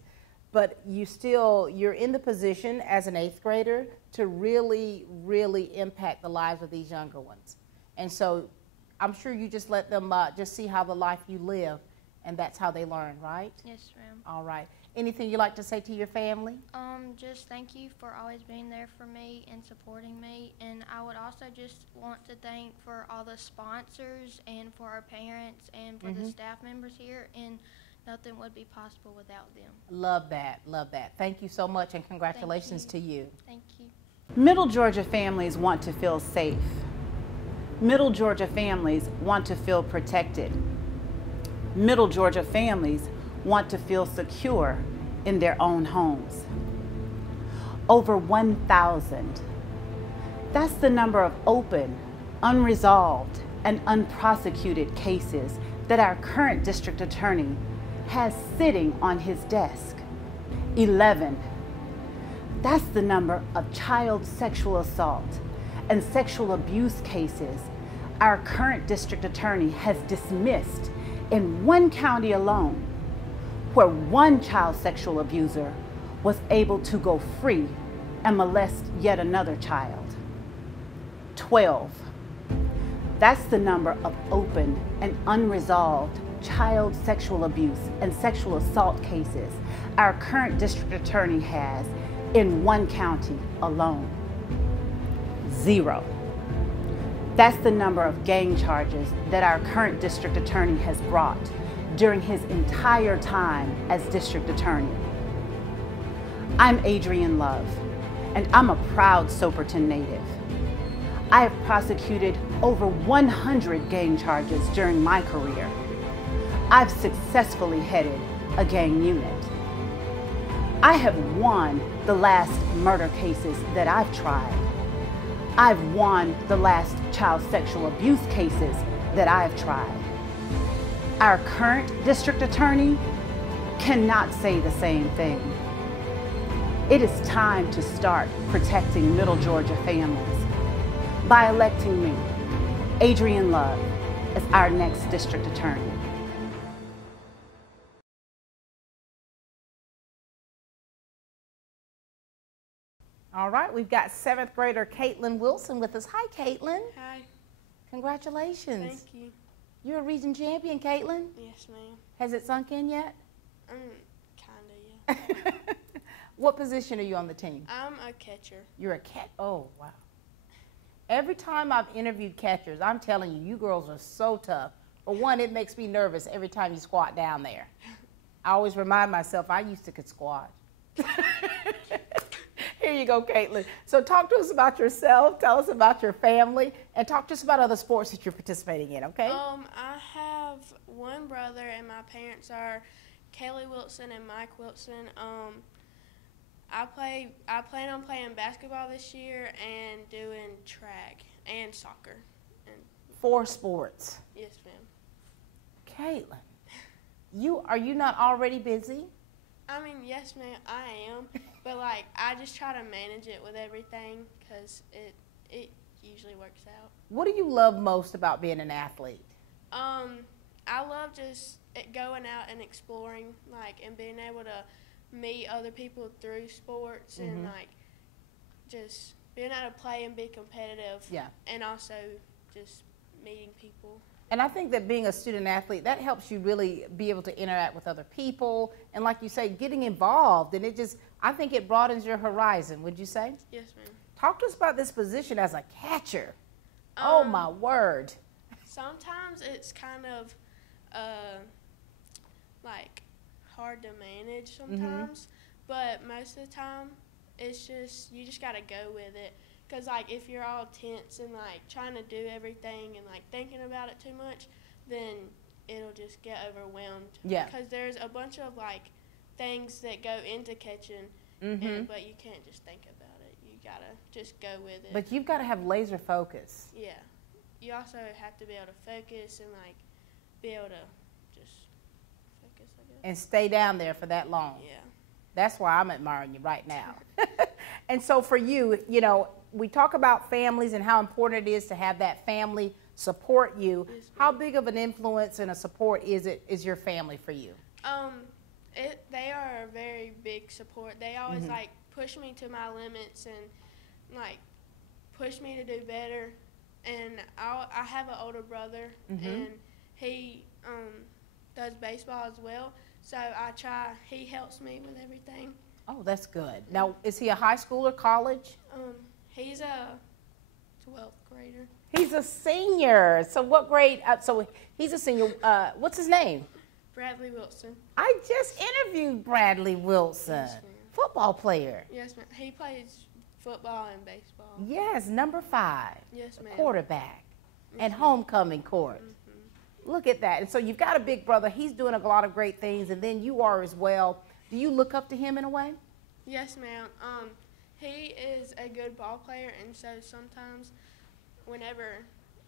But you're in the position as an 8th grader to really, really impact the lives of these younger ones. And so I'm sure you just let them just see how the life you live, and that's how they learn, right? Yes, ma'am. All right. Anything you'd like to say to your family? Just thank you for always being there for me and supporting me. And I would also just want to thank for all the sponsors and for our parents and for the staff members here. And nothing would be possible without them. Love that. Love that. Thank you so much, and congratulations to you. Thank you. Middle Georgia families want to feel safe. Middle Georgia families want to feel protected. Middle Georgia families want to feel secure in their own homes. Over 1,000. That's the number of open, unresolved, and unprosecuted cases that our current district attorney has sitting on his desk. 11. That's the number of child sexual assault and sexual abuse cases our current district attorney has dismissed in one county alone, where one child sexual abuser was able to go free and molest yet another child. 12. That's the number of open and unresolved child sexual abuse and sexual assault cases our current district attorney has in one county alone. 0. That's the number of gang charges that our current district attorney has brought during his entire time as district attorney. I'm ADRIAN Love, and I'm a proud Soperton native. I have prosecuted over 100 gang charges during my career. I've successfully headed a gang unit. I have won the last murder cases that I've tried. I've won the last child sexual abuse cases that I've tried. Our current district attorney cannot say the same thing. It is time to start protecting Middle Georgia families by electing me, Adrian Love, as our next district attorney. All right, we've got 7th grader Kaitlynne Wilson with us. Hi, Kaitlynne. Hi. Congratulations. Thank you. You're a region champion, Kaitlynne? Yes, ma'am. Has it sunk in yet? Kinda, yeah. What position are you on the team? I'm a catcher. You're a cat? Oh, wow. Every time I've interviewed catchers, I'm telling you, you girls are so tough. For one, it makes me nervous every time you squat down there. I always remind myself I used to could squat. Here you go, Kaitlynne. So talk to us about yourself, tell us about your family, and talk to us about other sports that you're participating in, okay? I have one brother, and my parents are Kaylee Wilson and Mike Wilson. I plan on playing basketball this year and doing track and soccer. And 4 sports. Yes, ma'am. Kaitlynne, are you not already busy? I mean, yes, ma'am, I am. But, like, I just try to manage it with everything because it usually works out. What do you love most about being an athlete? I love just going out and exploring, like, and being able to meet other people through sports and, like, just being able to play and be competitive. Yeah. And also just meeting people. And I think that being a student athlete, that helps you really be able to interact with other people. And like you say, getting involved. And I think it broadens your horizon, would you say? Yes, ma'am. Talk to us about this position as a catcher. Oh, my word. Sometimes it's kind of, like, hard to manage sometimes. But most of the time, it's just, you just got to go with it. Because, like, if you're all tense and, like, trying to do everything and, like, thinking about it too much, then it'll just get overwhelmed. Yeah. Because there's a bunch of, like, things that go into catching, but you can't just think about it. You got to just go with it. But you've got to have laser focus. Yeah. You also have to be able to focus and, like, be able to just focus, I guess. And stay down there for that long. Yeah. That's why I'm admiring you right now. And so for you, you know, we talk about families and how important it is to have that family support you. How big of an influence and a support is your family for you? They are a very big support. They always like push me to my limits and like push me to do better. And I have an older brother and he does baseball as well. So he helps me with everything. Oh, that's good. Now, is he a high school or college? He's a 12th grader. He's a senior. So what grade? So he's a senior. What's his name? Bradley Wilson. I just interviewed Bradley Wilson, Yes, football player. Yes, ma'am. He plays football and baseball. Yes, number 5. Yes, ma'am. Quarterback and homecoming court. Look at that. And so you've got a big brother. He's doing a lot of great things, and then you are as well. Do you look up to him in a way? Yes, ma'am. He is a good ball player, and so sometimes whenever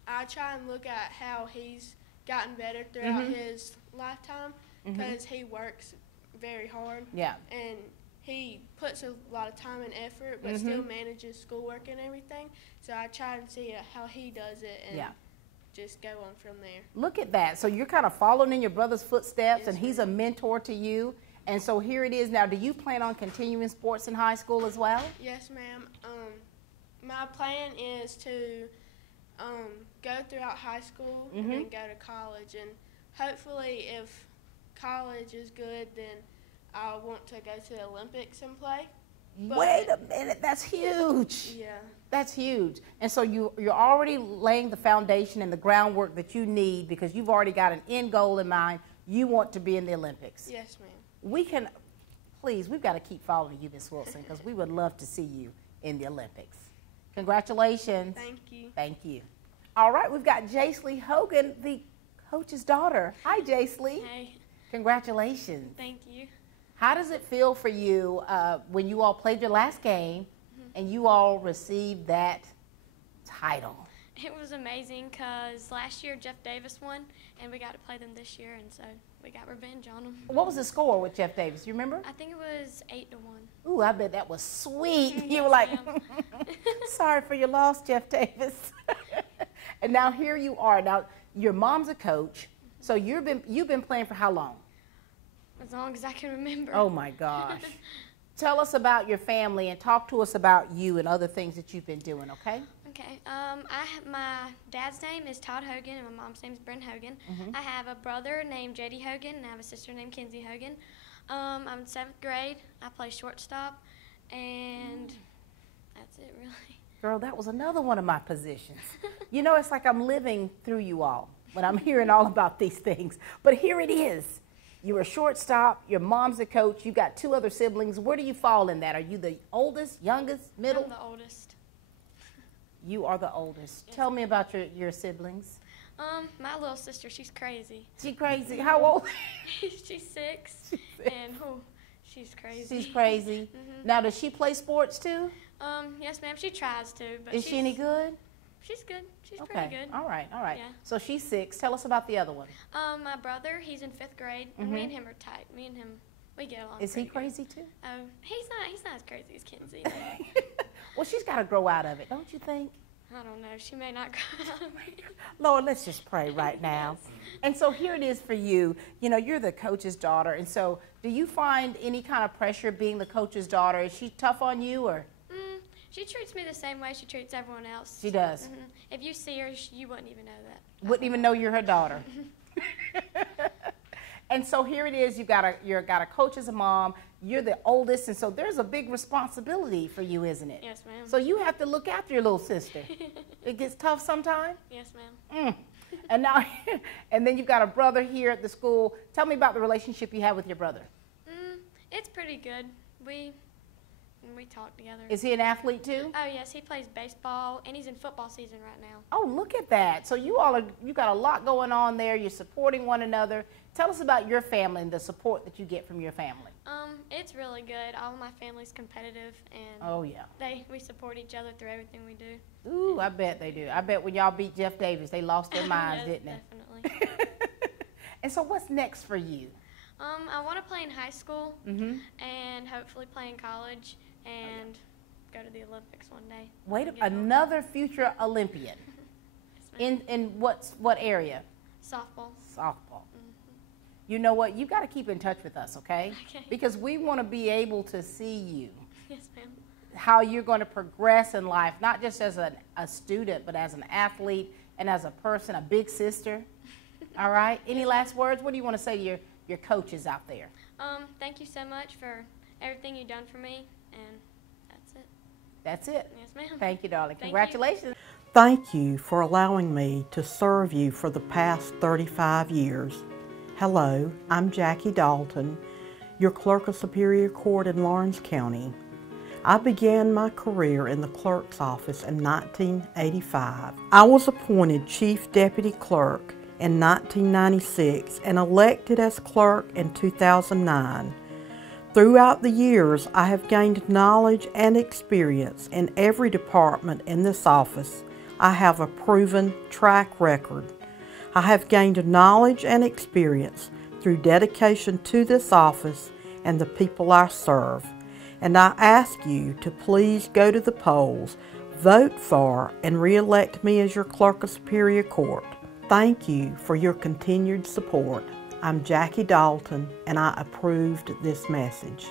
I try and look at how he's gotten better throughout his lifetime, because he works very hard. Yeah. And he puts a lot of time and effort, but still manages schoolwork and everything. So I try and see how he does it and just go on from there. Look at that. So you're kind of following in your brother's footsteps, and he's a mentor to you. And so here it is now. Do you plan on continuing sports in high school as well? Yes, ma'am. My plan is to go throughout high school and then go to college. And hopefully if college is good, then I want to go to the Olympics and play. But wait a minute. That's huge. Yeah. That's huge. And so you're already laying the foundation and the groundwork that you need because you've already got an end goal in mind. You want to be in the Olympics. Yes, ma'am. We've got to keep following you, Miss Wilson, because we would love to see you in the Olympics. Congratulations. Thank you. Thank you. All right, we've got JACE Lee Hogan, the coach's daughter. Hi, JACE Lee. Hey. Congratulations. Thank you. How does it feel for you when you all played your last game and you all received that title? It was amazing because last year Jeff Davis won, and we got to play them this year, and so we got revenge on them. What was the score with Jeff Davis? You remember? I think it was 8-1. Ooh, I bet that was sweet. Yes, You were like, ma'am. sorry for your loss, Jeff Davis. And now here you are. Now your mom's a coach, so you've been playing for how long? As long as I can remember. Oh my gosh. Tell us about your family and talk to us about you and other things that you've been doing, okay? Okay. My dad's name is Todd Hogan, and my mom's name is Bryn Hogan. I have a brother named J.D. Hogan, and I have a sister named Kinsley Hogan. I'm in 7th grade. I play shortstop, and that's it, really. Girl, that was another one of my positions. You know, it's like I'm living through you all when I'm hearing all about these things. But here it is. You're a shortstop, your mom's a coach, you got 2 other siblings. Where do you fall in that? Are you the oldest, youngest, middle? I'm the oldest. You are the oldest. Tell me about your siblings. My little sister, she's crazy. She crazy? How old? She's 6, and she's crazy. She's crazy. Now, does she play sports too? Yes, ma'am. She tries to. But Is she any good? She's good. She's Okay. pretty good. All right. All right. Yeah. So she's 6. Tell us about the other one. My brother, he's in 5th grade, and me and him are tight. Me and him, we get along. Is he pretty good. crazy too? Oh, he's not as crazy as Kinsley. Well, she's got to grow out of it, don't you think? I don't know. She may not grow out of it. Lord, let's just pray right now. Yes. And so here it is for you. You know, you're the coach's daughter, and so do you find any kind of pressure being the coach's daughter? Is she tough on you, or? She treats me the same way she treats everyone else. She does. If you see her, you wouldn't even know that. Wouldn't even know you're her daughter. And so here it is. You've got a coach as a mom. You're the oldest, and so there's a big responsibility for you, isn't it? Yes, ma'am. So you have to look after your little sister. It gets tough sometimes. Yes, ma'am. And now, and then you've got a brother here at the school. Tell me about the relationship you have with your brother. It's pretty good. We talk together. Is he an athlete too? Oh yes, he plays baseball, and he's in football season right now. Oh, look at that. So you got a lot going on there. You're supporting one another. Tell us about your family and the support that you get from your family. It's really good. All of my family's competitive, and oh yeah, we support each other through everything we do. Ooh, I bet they do. I bet when y'all beat Jeff Davis, they lost their minds, Yes, didn't they? Definitely. And so what's next for you? I want to play in high school, and hopefully play in college, and go to the Olympics one day. Wait, another future Olympian. Yes, in what area? Softball. Softball. You know what? You got to keep in touch with us, okay? Okay. Because we want to be able to see you. Yes, ma'am. How you're going to progress in life, not just as a student, but as an athlete and as a person, a big sister. All right? Any last words? What do you want to say to your coaches out there? Thank you so much for everything you've done for me, and that's it. That's it. Yes, ma'am. Thank you, darling. Thank you. Congratulations. Thank you for allowing me to serve you for the past 35 years. Hello, I'm Jackie Dalton, your Clerk of Superior Court in Lawrence County. I began my career in the clerk's office in 1985. I was appointed Chief Deputy Clerk in 1996 and elected as clerk in 2009. Throughout the years, I have gained knowledge and experience in every department in this office. I have a proven track record. I have gained knowledge and experience through dedication to this office and the people I serve. And I ask you to please go to the polls, vote for, and re-elect me as your Clerk of Superior Court. Thank you for your continued support. I'm Jackie Dalton, and I approved this message.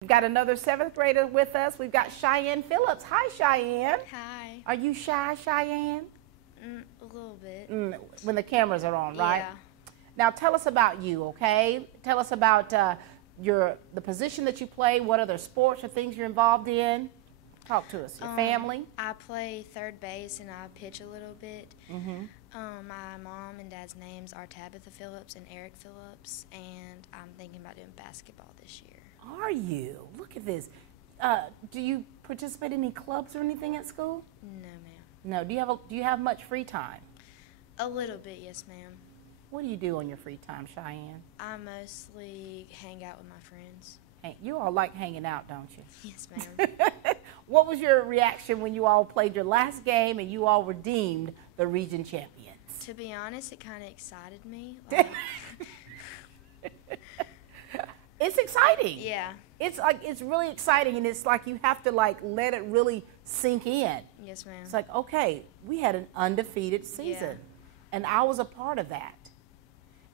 We've got another 7th grader with us. We've got Cheyenne Phillips. Hi, Cheyenne. Hi. Are you shy, Cheyenne? A little bit. When the cameras are on, right? Yeah. Now tell us about you, okay? Tell us about the position that you play, what other sports or things you're involved in. Talk to us. Your family. I play third base and I pitch a little bit. My mom and dad's names are Tabitha Phillips and Eric Phillips, and I'm thinking about doing basketball this year. Are you? Look at this. Do you participate in any clubs or anything at school? No, ma'am. No. Do you have much free time? A little bit, yes, ma'am. What do you do on your free time, Cheyenne? I mostly hang out with my friends. Hey, you all like hanging out, don't you? Yes, ma'am. What was your reaction when you all played your last game and you all were deemed the region champions? To be honest, it kind of excited me. Like, it's exciting. yeah. It's really exciting, and it's like you have to like let it really sink in. Yes, ma'am. It's like, okay, we had an undefeated season, and I was a part of that.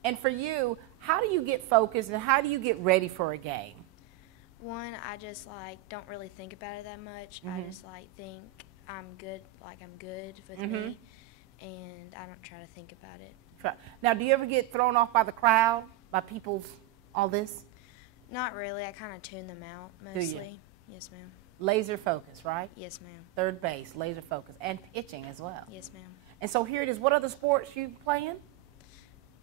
And for you, how do you get focused and how do you get ready for a game? One, I just like don't really think about it that much. I just like think I'm good, like I'm good with me, and I don't try to think about it. Now, do you ever get thrown off by the crowd, by people's all this? Not really. I kind of tune them out Do you? mostly. Yes, ma'am. Laser focus, right? Yes, ma'am. Third base, laser focus, and pitching as well. Yes, ma'am. And so here it is. What other sports you playing?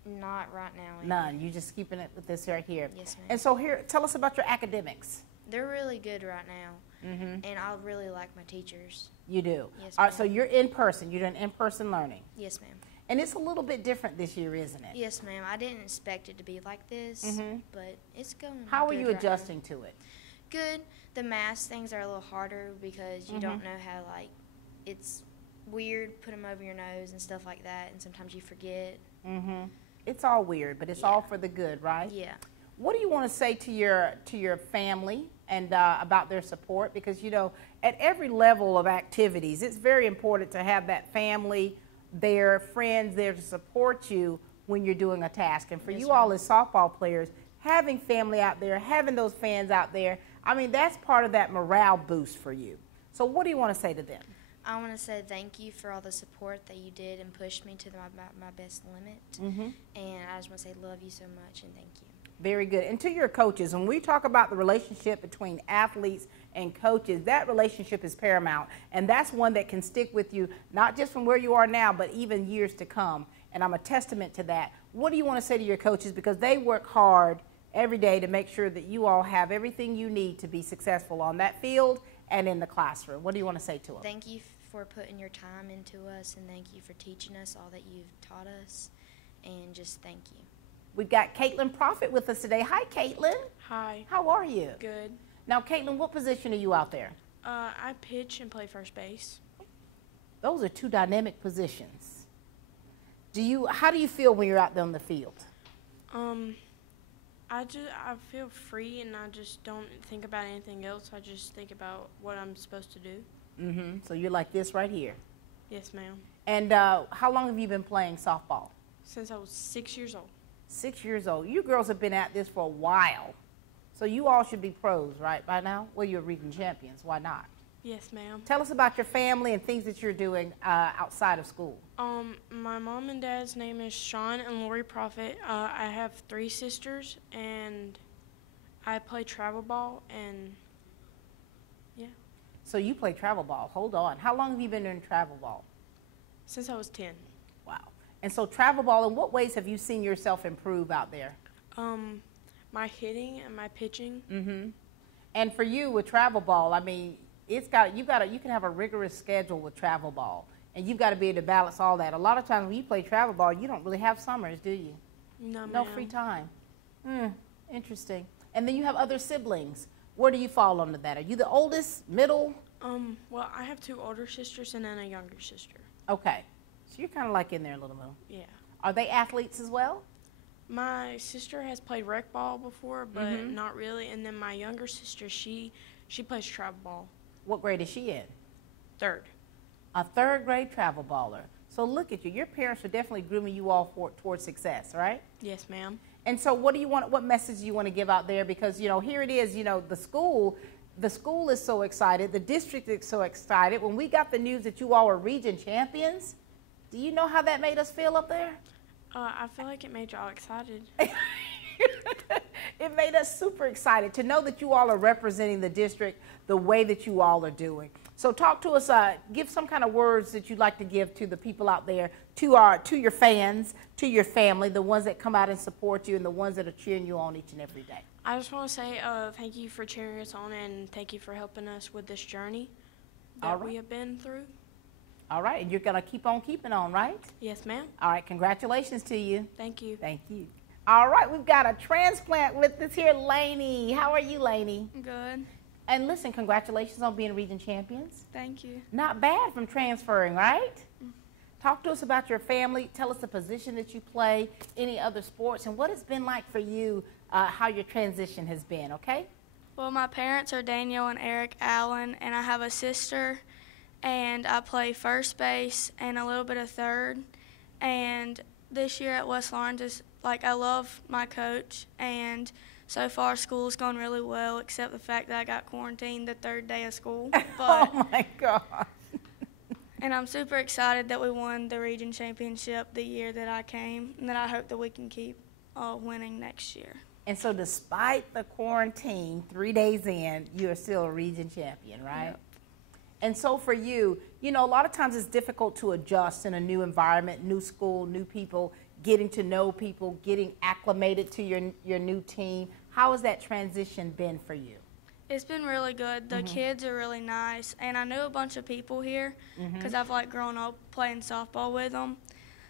Not right now. None. You just keeping it with this right here. Yes, ma'am. And so here, tell us about your academics. They're really good right now, and I really like my teachers. You do? Yes, All right, ma'am. so you're in person. You're doing in-person learning. Yes, ma'am. And it's a little bit different this year, isn't it? Yes, ma'am. I didn't expect it to be like this, but it's going How are good you right adjusting to it? now. Good. The math things are a little harder because you don't know how, like, it's weird, put them over your nose and stuff like that, and sometimes you forget. It's all weird, but it's all for the good, right? Yeah. What do you want to say to your family and about their support? Because, you know, at every level of activities, it's very important to have that family, their friends there to support you when you're doing a task. And for you all as softball players, having family out there, having those fans out there, I mean, that's part of that morale boost for you. So what do you want to say to them? I want to say thank you for all the support that you did and pushed me to my best limit. And I just want to say love you so much and thank you. Very good. And to your coaches, when we talk about the relationship between athletes and coaches, that relationship is paramount. And that's one that can stick with you, not just from where you are now, but even years to come. And I'm a testament to that. What do you want to say to your coaches? Because they work hard every day to make sure that you all have everything you need to be successful on that field and in the classroom. What do you want to say to them? Thank you for putting your time into us, and thank you for teaching us all that you've taught us, and just thank you. We've got Kaitlynne Prophet with us today. Hi, Kaitlynne. Hi. How are you? Good. Now, Kaitlynne, what position are you out there? I pitch and play first base. Those are two dynamic positions. How do you feel when you're out there on the field? I feel free, and I just don't think about anything else. I just think about what I'm supposed to do. So you're like this right here. Yes, ma'am. And how long have you been playing softball? Since I was 6 years old. 6 years old. You girls have been at this for a while. So you all should be pros, right, by now? Well, you're region champions. Why not? Yes, ma'am. Tell us about your family and things that you're doing outside of school. My mom and dad's name is Sean and Lori Prophet. I have 3 sisters, and I play travel ball, and yeah. So you play travel ball. Hold on. How long have you been doing travel ball? Since I was 10. Wow. And so travel ball, in what ways have you seen yourself improve out there? My hitting and my pitching. And for you with travel ball, I mean, you can have a rigorous schedule with travel ball, and you've got to be able to balance all that. A lot of times when you play travel ball, you don't really have summers, do you? No free time. Interesting. And then you have other siblings. Where do you fall under that? Are you the oldest, middle? Well, I have 2 older sisters and then a younger sister. Okay. So you're kind of like in there a little bit. Yeah. Are they athletes as well? My sister has played rec ball before, but not really. And then my younger sister, she plays travel ball. What grade is she in? 3rd. A 3rd grade travel baller. So look at you. Your parents are definitely grooming you all towards success, right? Yes, ma'am. And so what message do you want to give out there? Because, you know, here it is, you know, the school is so excited. The district is so excited. When we got the news that you all were region champions, do you know how that made us feel up there? I feel like it made y'all excited. It made us super excited to know that you all are representing the district the way that you all are doing. So talk to us, give some kind of words that you'd like to give to the people out there, to your fans, to your family, the ones that come out and support you and the ones that are cheering you on each and every day. I just want to say thank you for cheering us on, and thank you for helping us with this journey that we have been through. All right, and you're going to keep on keeping on, right? Yes, ma'am. All right, congratulations to you. Thank you. Thank you. All right, we've got a transplant with us here, Lainey. How are you, Lainey? Good. And listen, congratulations on being region champions. Thank you. Not bad from transferring, right? Talk to us about your family. Tell us the position that you play, any other sports, and what it's been like for you, how your transition has been, okay? Well, my parents are Daniel and Eric Allen, and I have a sister, and I play first base and a little bit of third. And this year at West Lawrence is like I love my coach, and so far school's gone really well, except the fact that I got quarantined the third day of school. But, oh my God. And I'm super excited that we won the region championship the year that I came, and that I hope that we can keep winning next year. And so despite the quarantine, 3 days in, you are still a region champion, right? Yep. And so for you, you know, a lot of times it's difficult to adjust in a new environment, new school, new people, getting to know people, getting acclimated to your new team. How has that transition been for you? It's been really good. The kids are really nice, and I know a bunch of people here because I've like grown up playing softball with them.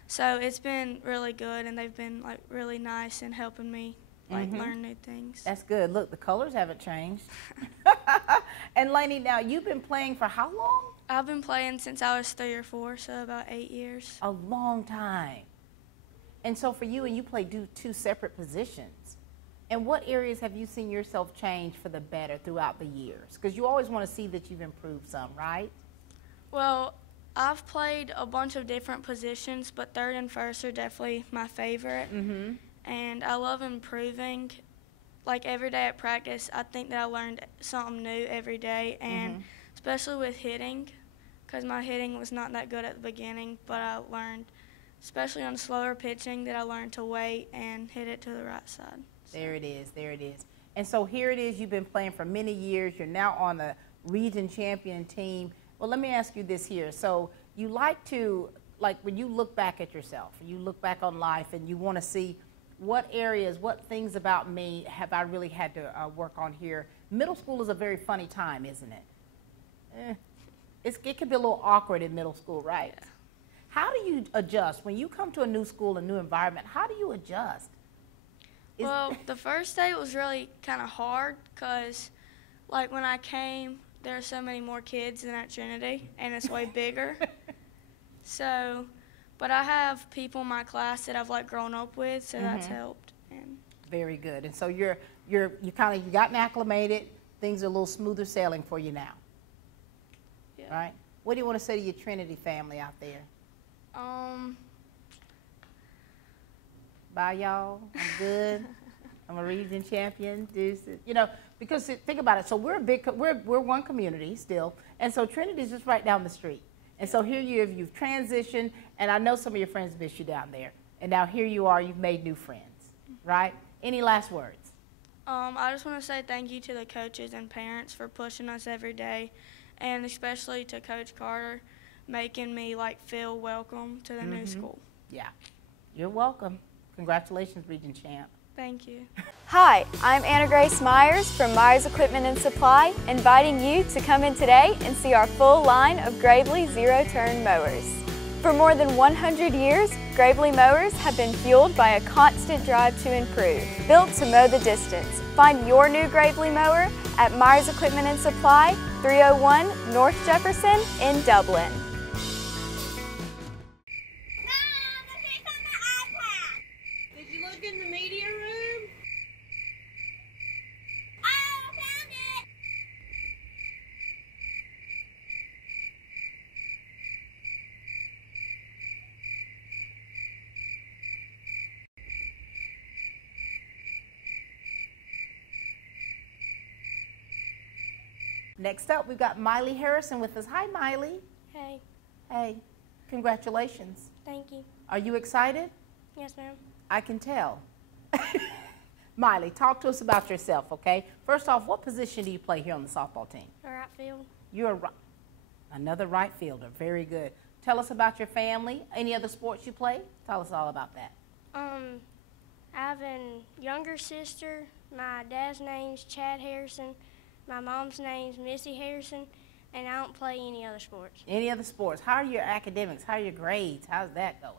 So it's been really good, and they've been like really nice and helping me like learn new things. That's good. Look, the colors haven't changed. And Lainey, now you've been playing for how long? I've been playing since I was 3 or 4, so about 8 years. A long time. And so for you, and you play two separate positions. And what areas have you seen yourself change for the better throughout the years? Because you always want to see that you've improved some, right? Well, I've played a bunch of different positions, but third and first are definitely my favorite. And I love improving. Like every day at practice, I think that I learned something new every day, and especially with hitting, because my hitting was not that good at the beginning, but I learned, especially on slower pitching, that I learned to wait and hit it to the right side. There it is, there it is. And so here it is, you've been playing for many years, you're now on the region champion team. Well, let me ask you this here. So you like to, like when you look back at yourself, you look back on life and you want to see what areas, what things about me have I really had to work on here. Middle school is a very funny time, isn't it? It can be a little awkward in middle school, right? Yeah. How do you adjust? When you come to a new school, a new environment, how do you adjust? Well, the first day was really kind of hard because, like, when I came, there are so many more kids than at Trinity, and it's way bigger. So, but I have people in my class that I've, like, grown up with, so that's helped. And very good. And so you gotten acclimated. Things are a little smoother sailing for you now. Yeah. Right? What do you want to say to your Trinity family out there? Bye, y'all. I'm good. I'm a region champion. You know, because think about it. So we're one community still, and so Trinity's just right down the street. And so here you've transitioned, and I know some of your friends miss you down there. And now here you are. You've made new friends, right? Any last words? I just want to say thank you to the coaches and parents for pushing us every day, and especially to Coach Carter, making me like feel welcome to the new school. Yeah, you're welcome. Congratulations, Region Champ. Thank you. Hi, I'm Anna Grace Myers from Myers Equipment and Supply, inviting you to come in today and see our full line of Gravely zero-turn mowers. For more than 100 years, Gravely mowers have been fueled by a constant drive to improve. Built to mow the distance. Find your new Gravely mower at Myers Equipment and Supply, 301 North Jefferson in Dublin. Next up, we've got Miley Harrison with us. Hi, Miley. Hey. Hey. Congratulations. Thank you. Are you excited? Yes, ma'am. I can tell. Miley, talk to us about yourself, okay? First off, what position do you play here on the softball team? Right field. You're another right fielder. Very good. Tell us about your family. Any other sports you play? Tell us all about that. I have a younger sister. My dad's name's Chad Harrison. My mom's name's Missy Harrison, And I don't play any other sports. Any other sports? How are your academics? How are your grades? How's that going?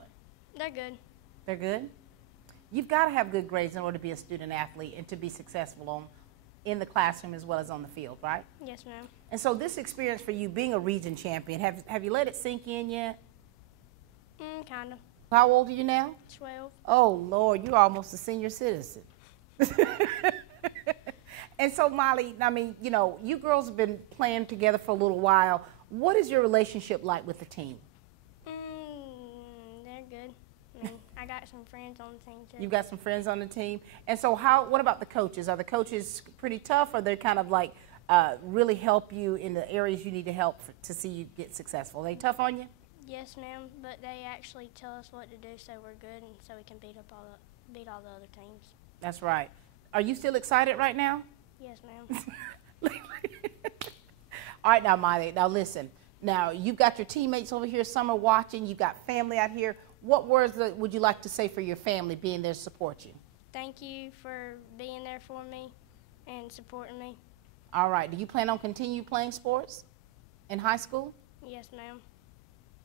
They're good. They're good? You've got to have good grades in order to be a student athlete and to be successful in the classroom as well as on the field, right? Yes, ma'am. And so this experience for you being a region champion, have you let it sink in yet? Kind of. How old are you now? 12. Oh, Lord, you're almost a senior citizen. And so, Molly, I mean, you know, you girls have been playing together for a little while. What is your relationship like with the team? They're good. I mean, I got some friends on the team, too. You've got some friends on the team. And so what about the coaches? Are the coaches pretty tough, or they're kind of like really help you in the areas you need to help to see you get successful? Are they tough on you? Yes, ma'am, but they actually tell us what to do so we're good and so we can beat all the other teams. That's right. Are you still excited right now? Yes, ma'am. All right, now, Molly, now listen. Now, you've got your teammates over here, some are watching, you've got family out here. What words would you like to say for your family being there to support you? Thank you for being there for me and supporting me. All right, do you plan on continue playing sports in high school? Yes, ma'am.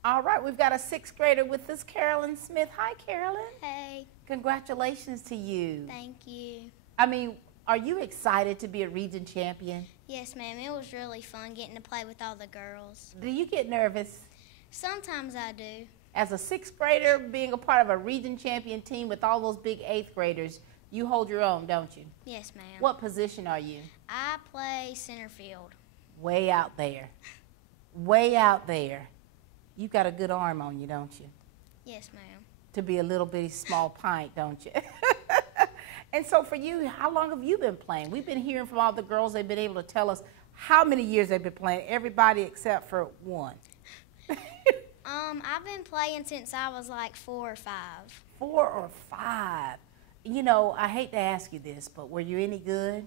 All right, we've got a 6th grader with us, CAROLYN Smith. Hi, Carolyn. Hey. Congratulations to you. Thank you. I mean, are you excited to be a region champion? Yes, ma'am. It was really fun getting to play with all the girls. Do you get nervous? Sometimes I do. As a 6th grader, being a part of a region champion team with all those big 8th graders, you hold your own, don't you? Yes, ma'am. What position are you? I play center field. Way out there. Way out there. You've got a good arm on you, don't you? Yes, ma'am. To be a little bitty small pint, don't you? And so for you, how long have you been playing? We've been hearing from all the girls. They've been able to tell us how many years they've been playing, everybody except for one. I've been playing since I was like 4 or 5. 4 or 5. You know, I hate to ask you this, but were you any good?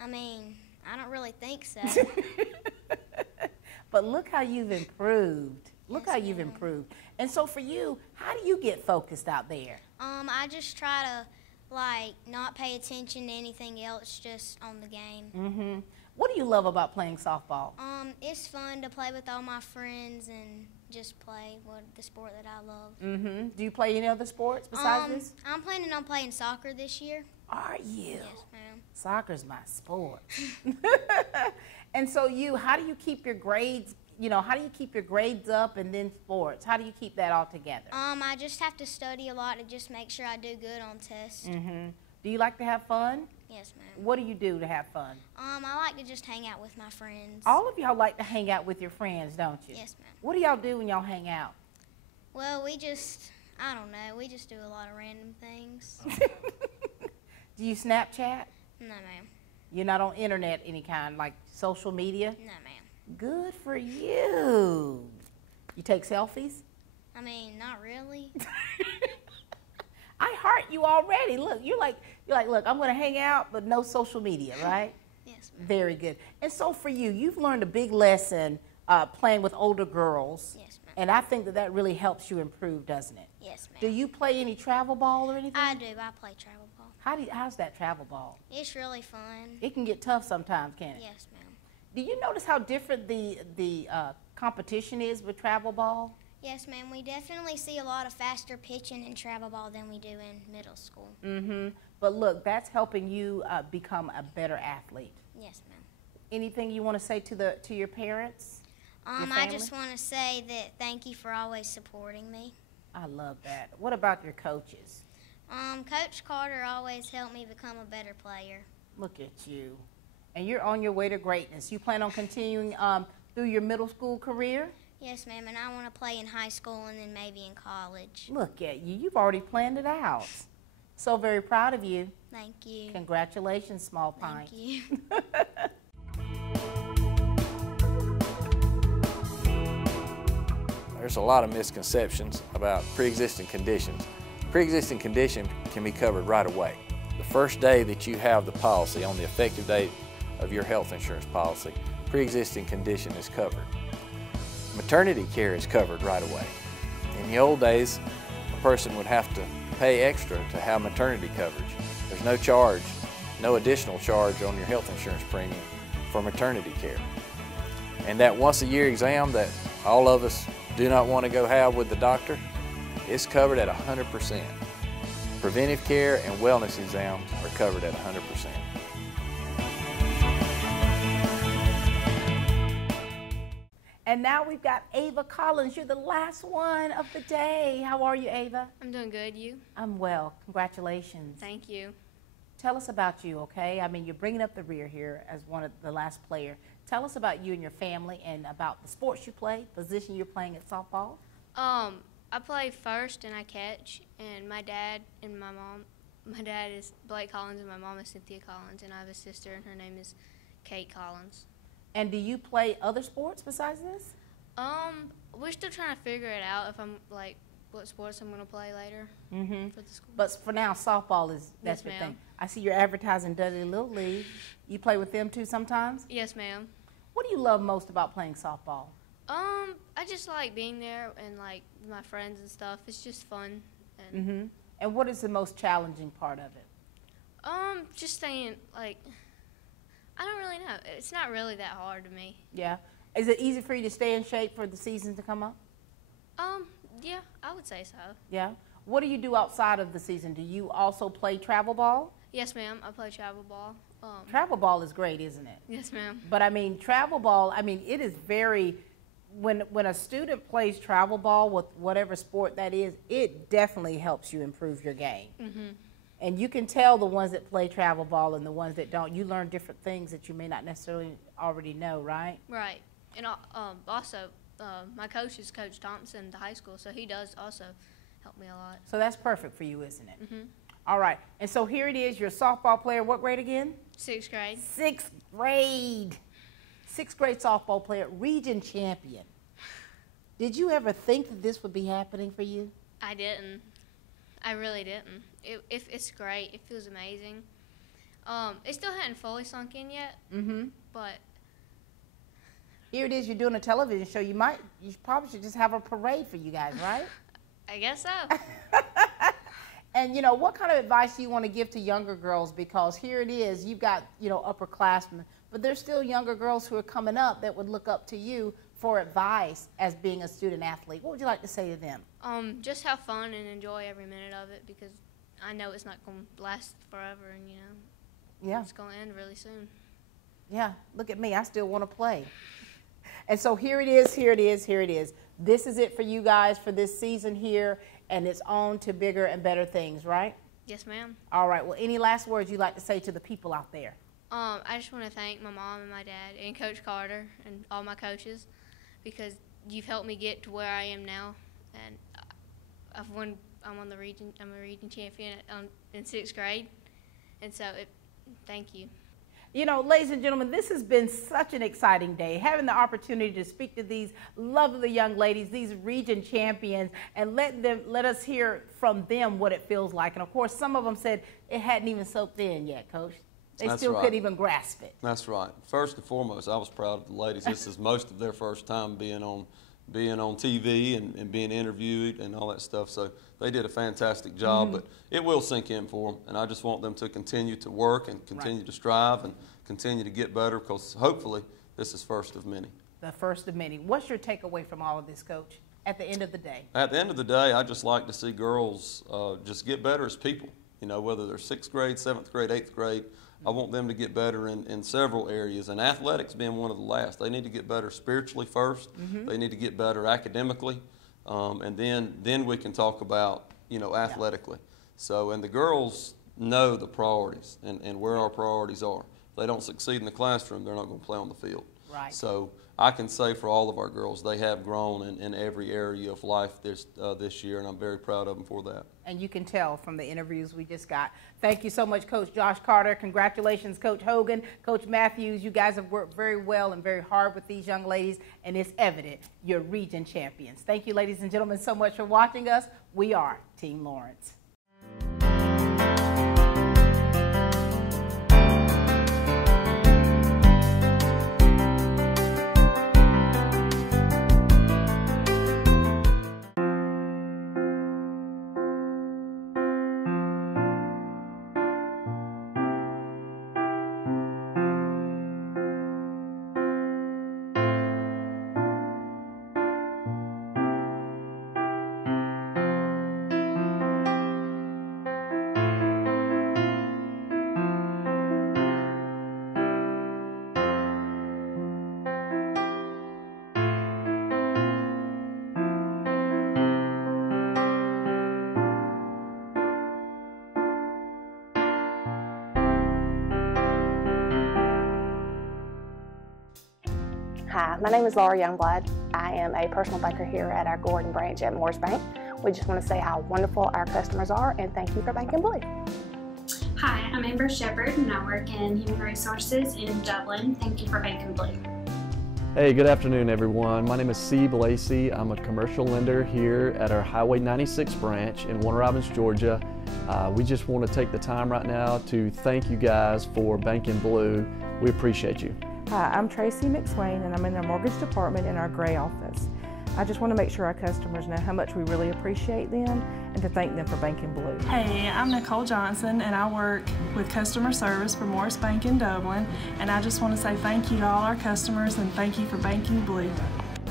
I mean, I don't really think so. But look how you've improved. Look how you've improved. And so for you, how do you get focused out there? I just try to, like, not pay attention to anything else, just on the game. Mm-hmm. What do you love about playing softball? It's fun to play with all my friends and just play the sport that I love. Mm-hmm. Do you play any other sports besides this? I'm planning on playing soccer this year. Are you? Yes, ma'am. Soccer's my sport. And so how do you keep your grades, you know, how do you keep your grades up and then sports? How do you keep that all together? I just have to study a lot to just make sure I do good on tests. Mm-hmm. Do you like to have fun? Yes, ma'am. What do you do to have fun? I like to just hang out with my friends. All of y'all like to hang out with your friends, don't you? Yes, ma'am. What do y'all do when y'all hang out? Well, I don't know, we just do a lot of random things. Do you Snapchat? No, ma'am. You're not on internet any kind, like social media? No, ma'am. Good for you. You take selfies? I mean, not really. I heart you already. Look, you're like, look, I'm going to hang out, but no social media, right? Yes, ma'am. Very good. And so for you, you've learned a big lesson playing with older girls. Yes, ma'am. And I think that really helps you improve, doesn't it? Yes, ma'am. Do you play any travel ball or anything? I do. I play travel ball. How's that travel ball? It's really fun. It can get tough sometimes, can't it? Yes, ma'am. Do you notice how different the competition is with travel ball? Yes, ma'am. We definitely see a lot of faster pitching in travel ball than we do in middle school. Mm-hmm. But look, that's helping you become a better athlete. Yes, ma'am. Anything you want to say to your parents? Your I just want to say that thank you for always supporting me. I love that. What about your coaches? Coach Carter always helped me become a better player. Look at you. And you're on your way to greatness. You plan on continuing through your middle school career? Yes, ma'am, and I want to play in high school and then maybe in college. Look at you. You've already planned it out. So very proud of you. Thank you. Congratulations, Small Pint. Thank you. There's a lot of misconceptions about pre-existing conditions. Pre-existing condition can be covered right away. The first day that you have the policy, on the effective date of your health insurance policy, pre-existing condition is covered. Maternity care is covered right away. In the old days, a person would have to pay extra to have maternity coverage. There's no charge, no additional charge on your health insurance premium for maternity care. And that once-a-year exam that all of us do not want to go have with the doctor, it's covered at 100%. Preventive care and wellness exams are covered at 100%. And now we've got Ava Collins. You're the last one of the day. How are you, Ava? I'm doing good. You? I'm well. Congratulations. Thank you. Tell us about you, okay? I mean, you're bringing up the rear here as one of the last player. Tell us about you and your family and about the sports you play, position you're playing at softball. I play first and I catch, and my dad and my mom. My dad is Blake Collins and my mom is Cynthia Collins, and I have a sister and her name is Kate Collins. And do you play other sports besides this? We're still trying to figure it out if I'm like what sports I'm going to play later for the school. But for now, softball is that's Yes, your ma'am. thing. I see you're advertising Dudley Little League. You play with them too sometimes? Yes, ma'am. What do you love most about playing softball? I just like being there and like my friends and stuff. It's just fun. And And what is the most challenging part of it? just staying like I don't really know. It's not really that hard to me. Yeah. Is it easy for you to stay in shape for the season to come up? Yeah, I would say so. Yeah. What do you do outside of the season? Do you also play travel ball? Yes, ma'am. I play travel ball. Travel ball is great, isn't it? Yes, ma'am. But I mean, travel ball, I mean, it is very, when a student plays travel ball with whatever sport that is, it definitely helps you improve your game. And you can tell the ones that play travel ball and the ones that don't. You learn different things that you may not necessarily already know, right? Right. And also, my coach is Coach Thompson at the high school, so he does also help me a lot. So that's perfect for you, isn't it? All right. And so here it is, you're a softball player. What grade again? 6th grade. 6th grade. 6th grade softball player, region champion. Did you ever think that this would be happening for you? I didn't. I really didn't. It's great. It feels amazing. It still hadn't fully sunk in yet, but here it is. You're doing a television show. You probably should just have a parade for you guys, right? I guess so. And you know, what kind of advice do you want to give to younger girls? Because here it is. You've got upperclassmen, but there's still younger girls who are coming up that would look up to you for advice as being a student athlete. What would you like to say to them? Just have fun and enjoy every minute of it because I know it's not going to last forever, and yeah, it's going to end really soon. Yeah, look at me. I still want to play. And so here it is, here it is, here it is. This is it for you guys for this season here, and it's on to bigger and better things, right? Yes, ma'am. All right. Well, any last words you'd like to say to the people out there? I just want to thank my mom and my dad and Coach Carter and all my coaches because you've helped me get to where I am now, and I'm a region champion in 6th grade, and so thank you. You know, ladies and gentlemen, this has been such an exciting day, having the opportunity to speak to these lovely young ladies, these region champions, and let us hear from them what it feels like. And of course, some of them said it hadn't even soaked in yet, Coach. They still couldn't even grasp it. That's right. First and foremost, I was proud of the ladies. This is most of their first time being on TV and being interviewed and all that stuff. So they did a fantastic job, but it will sink in for them. And I just want them to continue to work and continue to strive and continue to get better because hopefully this is first of many. The first of many. What's your takeaway from all of this, Coach, at the end of the day? At the end of the day, I just like to see girls just get better as people. You know, whether they're 6th grade, 7th grade, 8th grade, I want them to get better in several areas, and athletics being one of the last. They need to get better spiritually first. They need to get better academically, and then we can talk about, athletically. So, and the girls know the priorities and where our priorities are. If they don't succeed in the classroom, they're not going to play on the field. Right. So I can say for all of our girls, they have grown in every area of life this year, and I'm very proud of them for that. And you can tell from the interviews we just got. Thank you so much, Coach Josh Carter. Congratulations, Coach Hogan, Coach Matthews. You guys have worked very well and very hard with these young ladies, and it's evident you're region champions. Thank you, ladies and gentlemen, so much for watching us. We are Team Lawrence. Hi, my name is Laura Youngblood. I am a personal banker here at our Gordon branch at Morris Bank. We just want to say how wonderful our customers are and thank you for banking blue. Hi, I'm Amber Shepard and I work in Human Resources in Dublin. Thank you for banking blue. Hey, good afternoon everyone. My name is Steve Lacey. I'm a commercial lender here at our Highway 96 branch in Warner Robins, Georgia. We just want to take the time right now to thank you guys for banking blue. We appreciate you. Hi, I'm Tracy McSwain and I'm in the mortgage department in our gray office. I just want to make sure our customers know how much we really appreciate them and to thank them for banking blue. Hey, I'm Nicole Johnson and I work with customer service for Morris Bank in Dublin, and I just want to say thank you to all our customers and thank you for banking blue.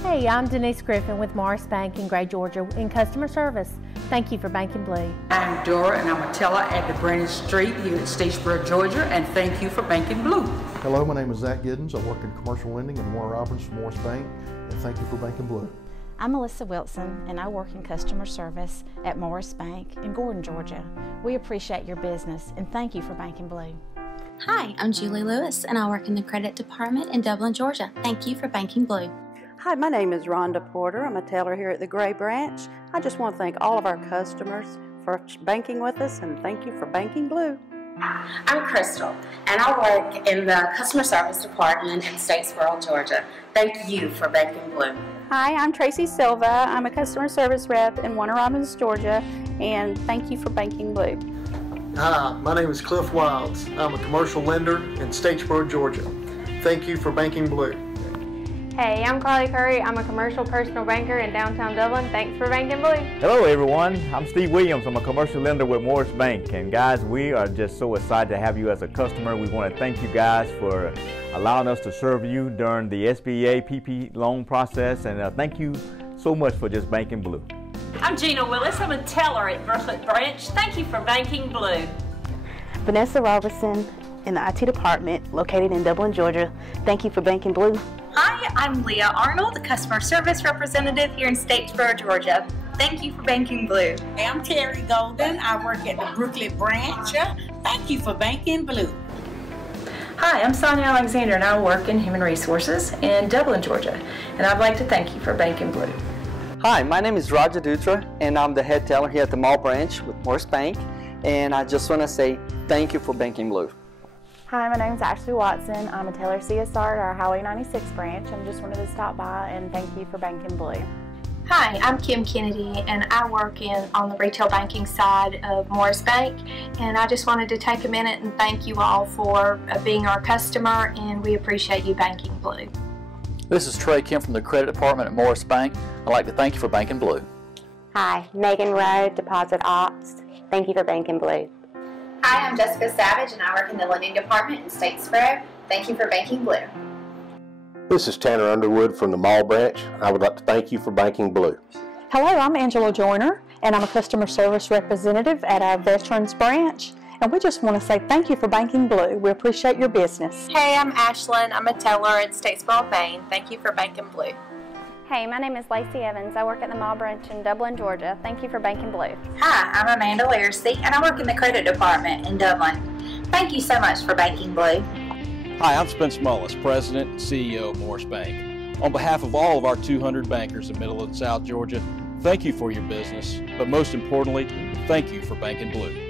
Hey, I'm Denise Griffin with Morris Bank in Gray, Georgia in customer service. Thank you for banking blue. I'm Dora and I'm a teller at the Brandon Street here in Statesboro, Georgia, and thank you for banking blue. Hello, my name is Zach Giddens. I work in commercial lending in Warner Robins for Morris Bank, and thank you for banking blue. I'm Melissa Wilson and I work in customer service at Morris Bank in Gordon, Georgia. We appreciate your business and thank you for banking blue. Hi, I'm Julie Lewis and I work in the credit department in Dublin, Georgia. Thank you for banking blue. Hi, my name is Rhonda Porter. I'm a teller here at the Gray branch. I just want to thank all of our customers for banking with us and thank you for banking blue. I'm Crystal, and I work in the customer service department in Statesboro, Georgia. Thank you for banking blue. Hi, I'm Tracy Silva. I'm a customer service rep in Warner Robins, Georgia, and thank you for banking blue. Hi, my name is Cliff Wilds. I'm a commercial lender in Statesboro, Georgia. Thank you for banking blue. Hey, I'm Carly Curry. I'm a commercial personal banker in downtown Dublin. Thanks for banking blue. Hello everyone, I'm Steve Williams. I'm a commercial lender with Morris Bank, and guys, we are just so excited to have you as a customer. We want to thank you guys for allowing us to serve you during the SBA PP loan process, and thank you so much for just banking blue. I'm Gina Willis. I'm a teller at Brooklyn Branch. Thank you for banking blue. Vanessa Robertson in the IT department located in Dublin, Georgia. Thank you for banking blue. Hi, I'm Leah Arnold, the customer service representative here in Statesboro, Georgia. Thank you for banking blue. Hey, I'm Terry Golden. I work at the Brooklyn branch. Thank you for banking blue. Hi, I'm Sonia Alexander and I work in Human Resources in Dublin, Georgia. And I'd like to thank you for banking blue. Hi, my name is Roger Dutra and I'm the head teller here at the Mall branch with Morris Bank. And I just want to say thank you for banking blue. Hi, my name is Ashley Watson. I'm a teller CSR at our Highway 96 branch. I just wanted to stop by and thank you for banking blue. Hi, I'm Kim Kennedy and I work on the retail banking side of Morris Bank, and I just wanted to take a minute and thank you all for being our customer, and we appreciate you banking blue. This is Trey Kim from the credit department at Morris Bank. I'd like to thank you for banking blue. Hi, Megan Rowe, Deposit Ops. Thank you for banking blue. Hi, I'm Jessica Savage and I work in the lending department in Statesboro. Thank you for banking blue. This is Tanner Underwood from the Mall branch. I would like to thank you for banking blue. Hello, I'm Angela Joyner, and I'm a customer service representative at our Veterans branch. And we just want to say thank you for banking blue. We appreciate your business. Hey, I'm Ashlyn. I'm a teller in Statesboro, Maine. Thank you for banking blue. Hey, my name is Lacey Evans. I work at the Mall branch in Dublin, Georgia. Thank you for banking blue. Hi, I'm Amanda Laracy, and I work in the credit department in Dublin. Thank you so much for banking blue. Hi, I'm Spence Mullis, President and CEO of Morris Bank. On behalf of all of our 200 bankers in Middle and South Georgia, thank you for your business, but most importantly, thank you for banking blue.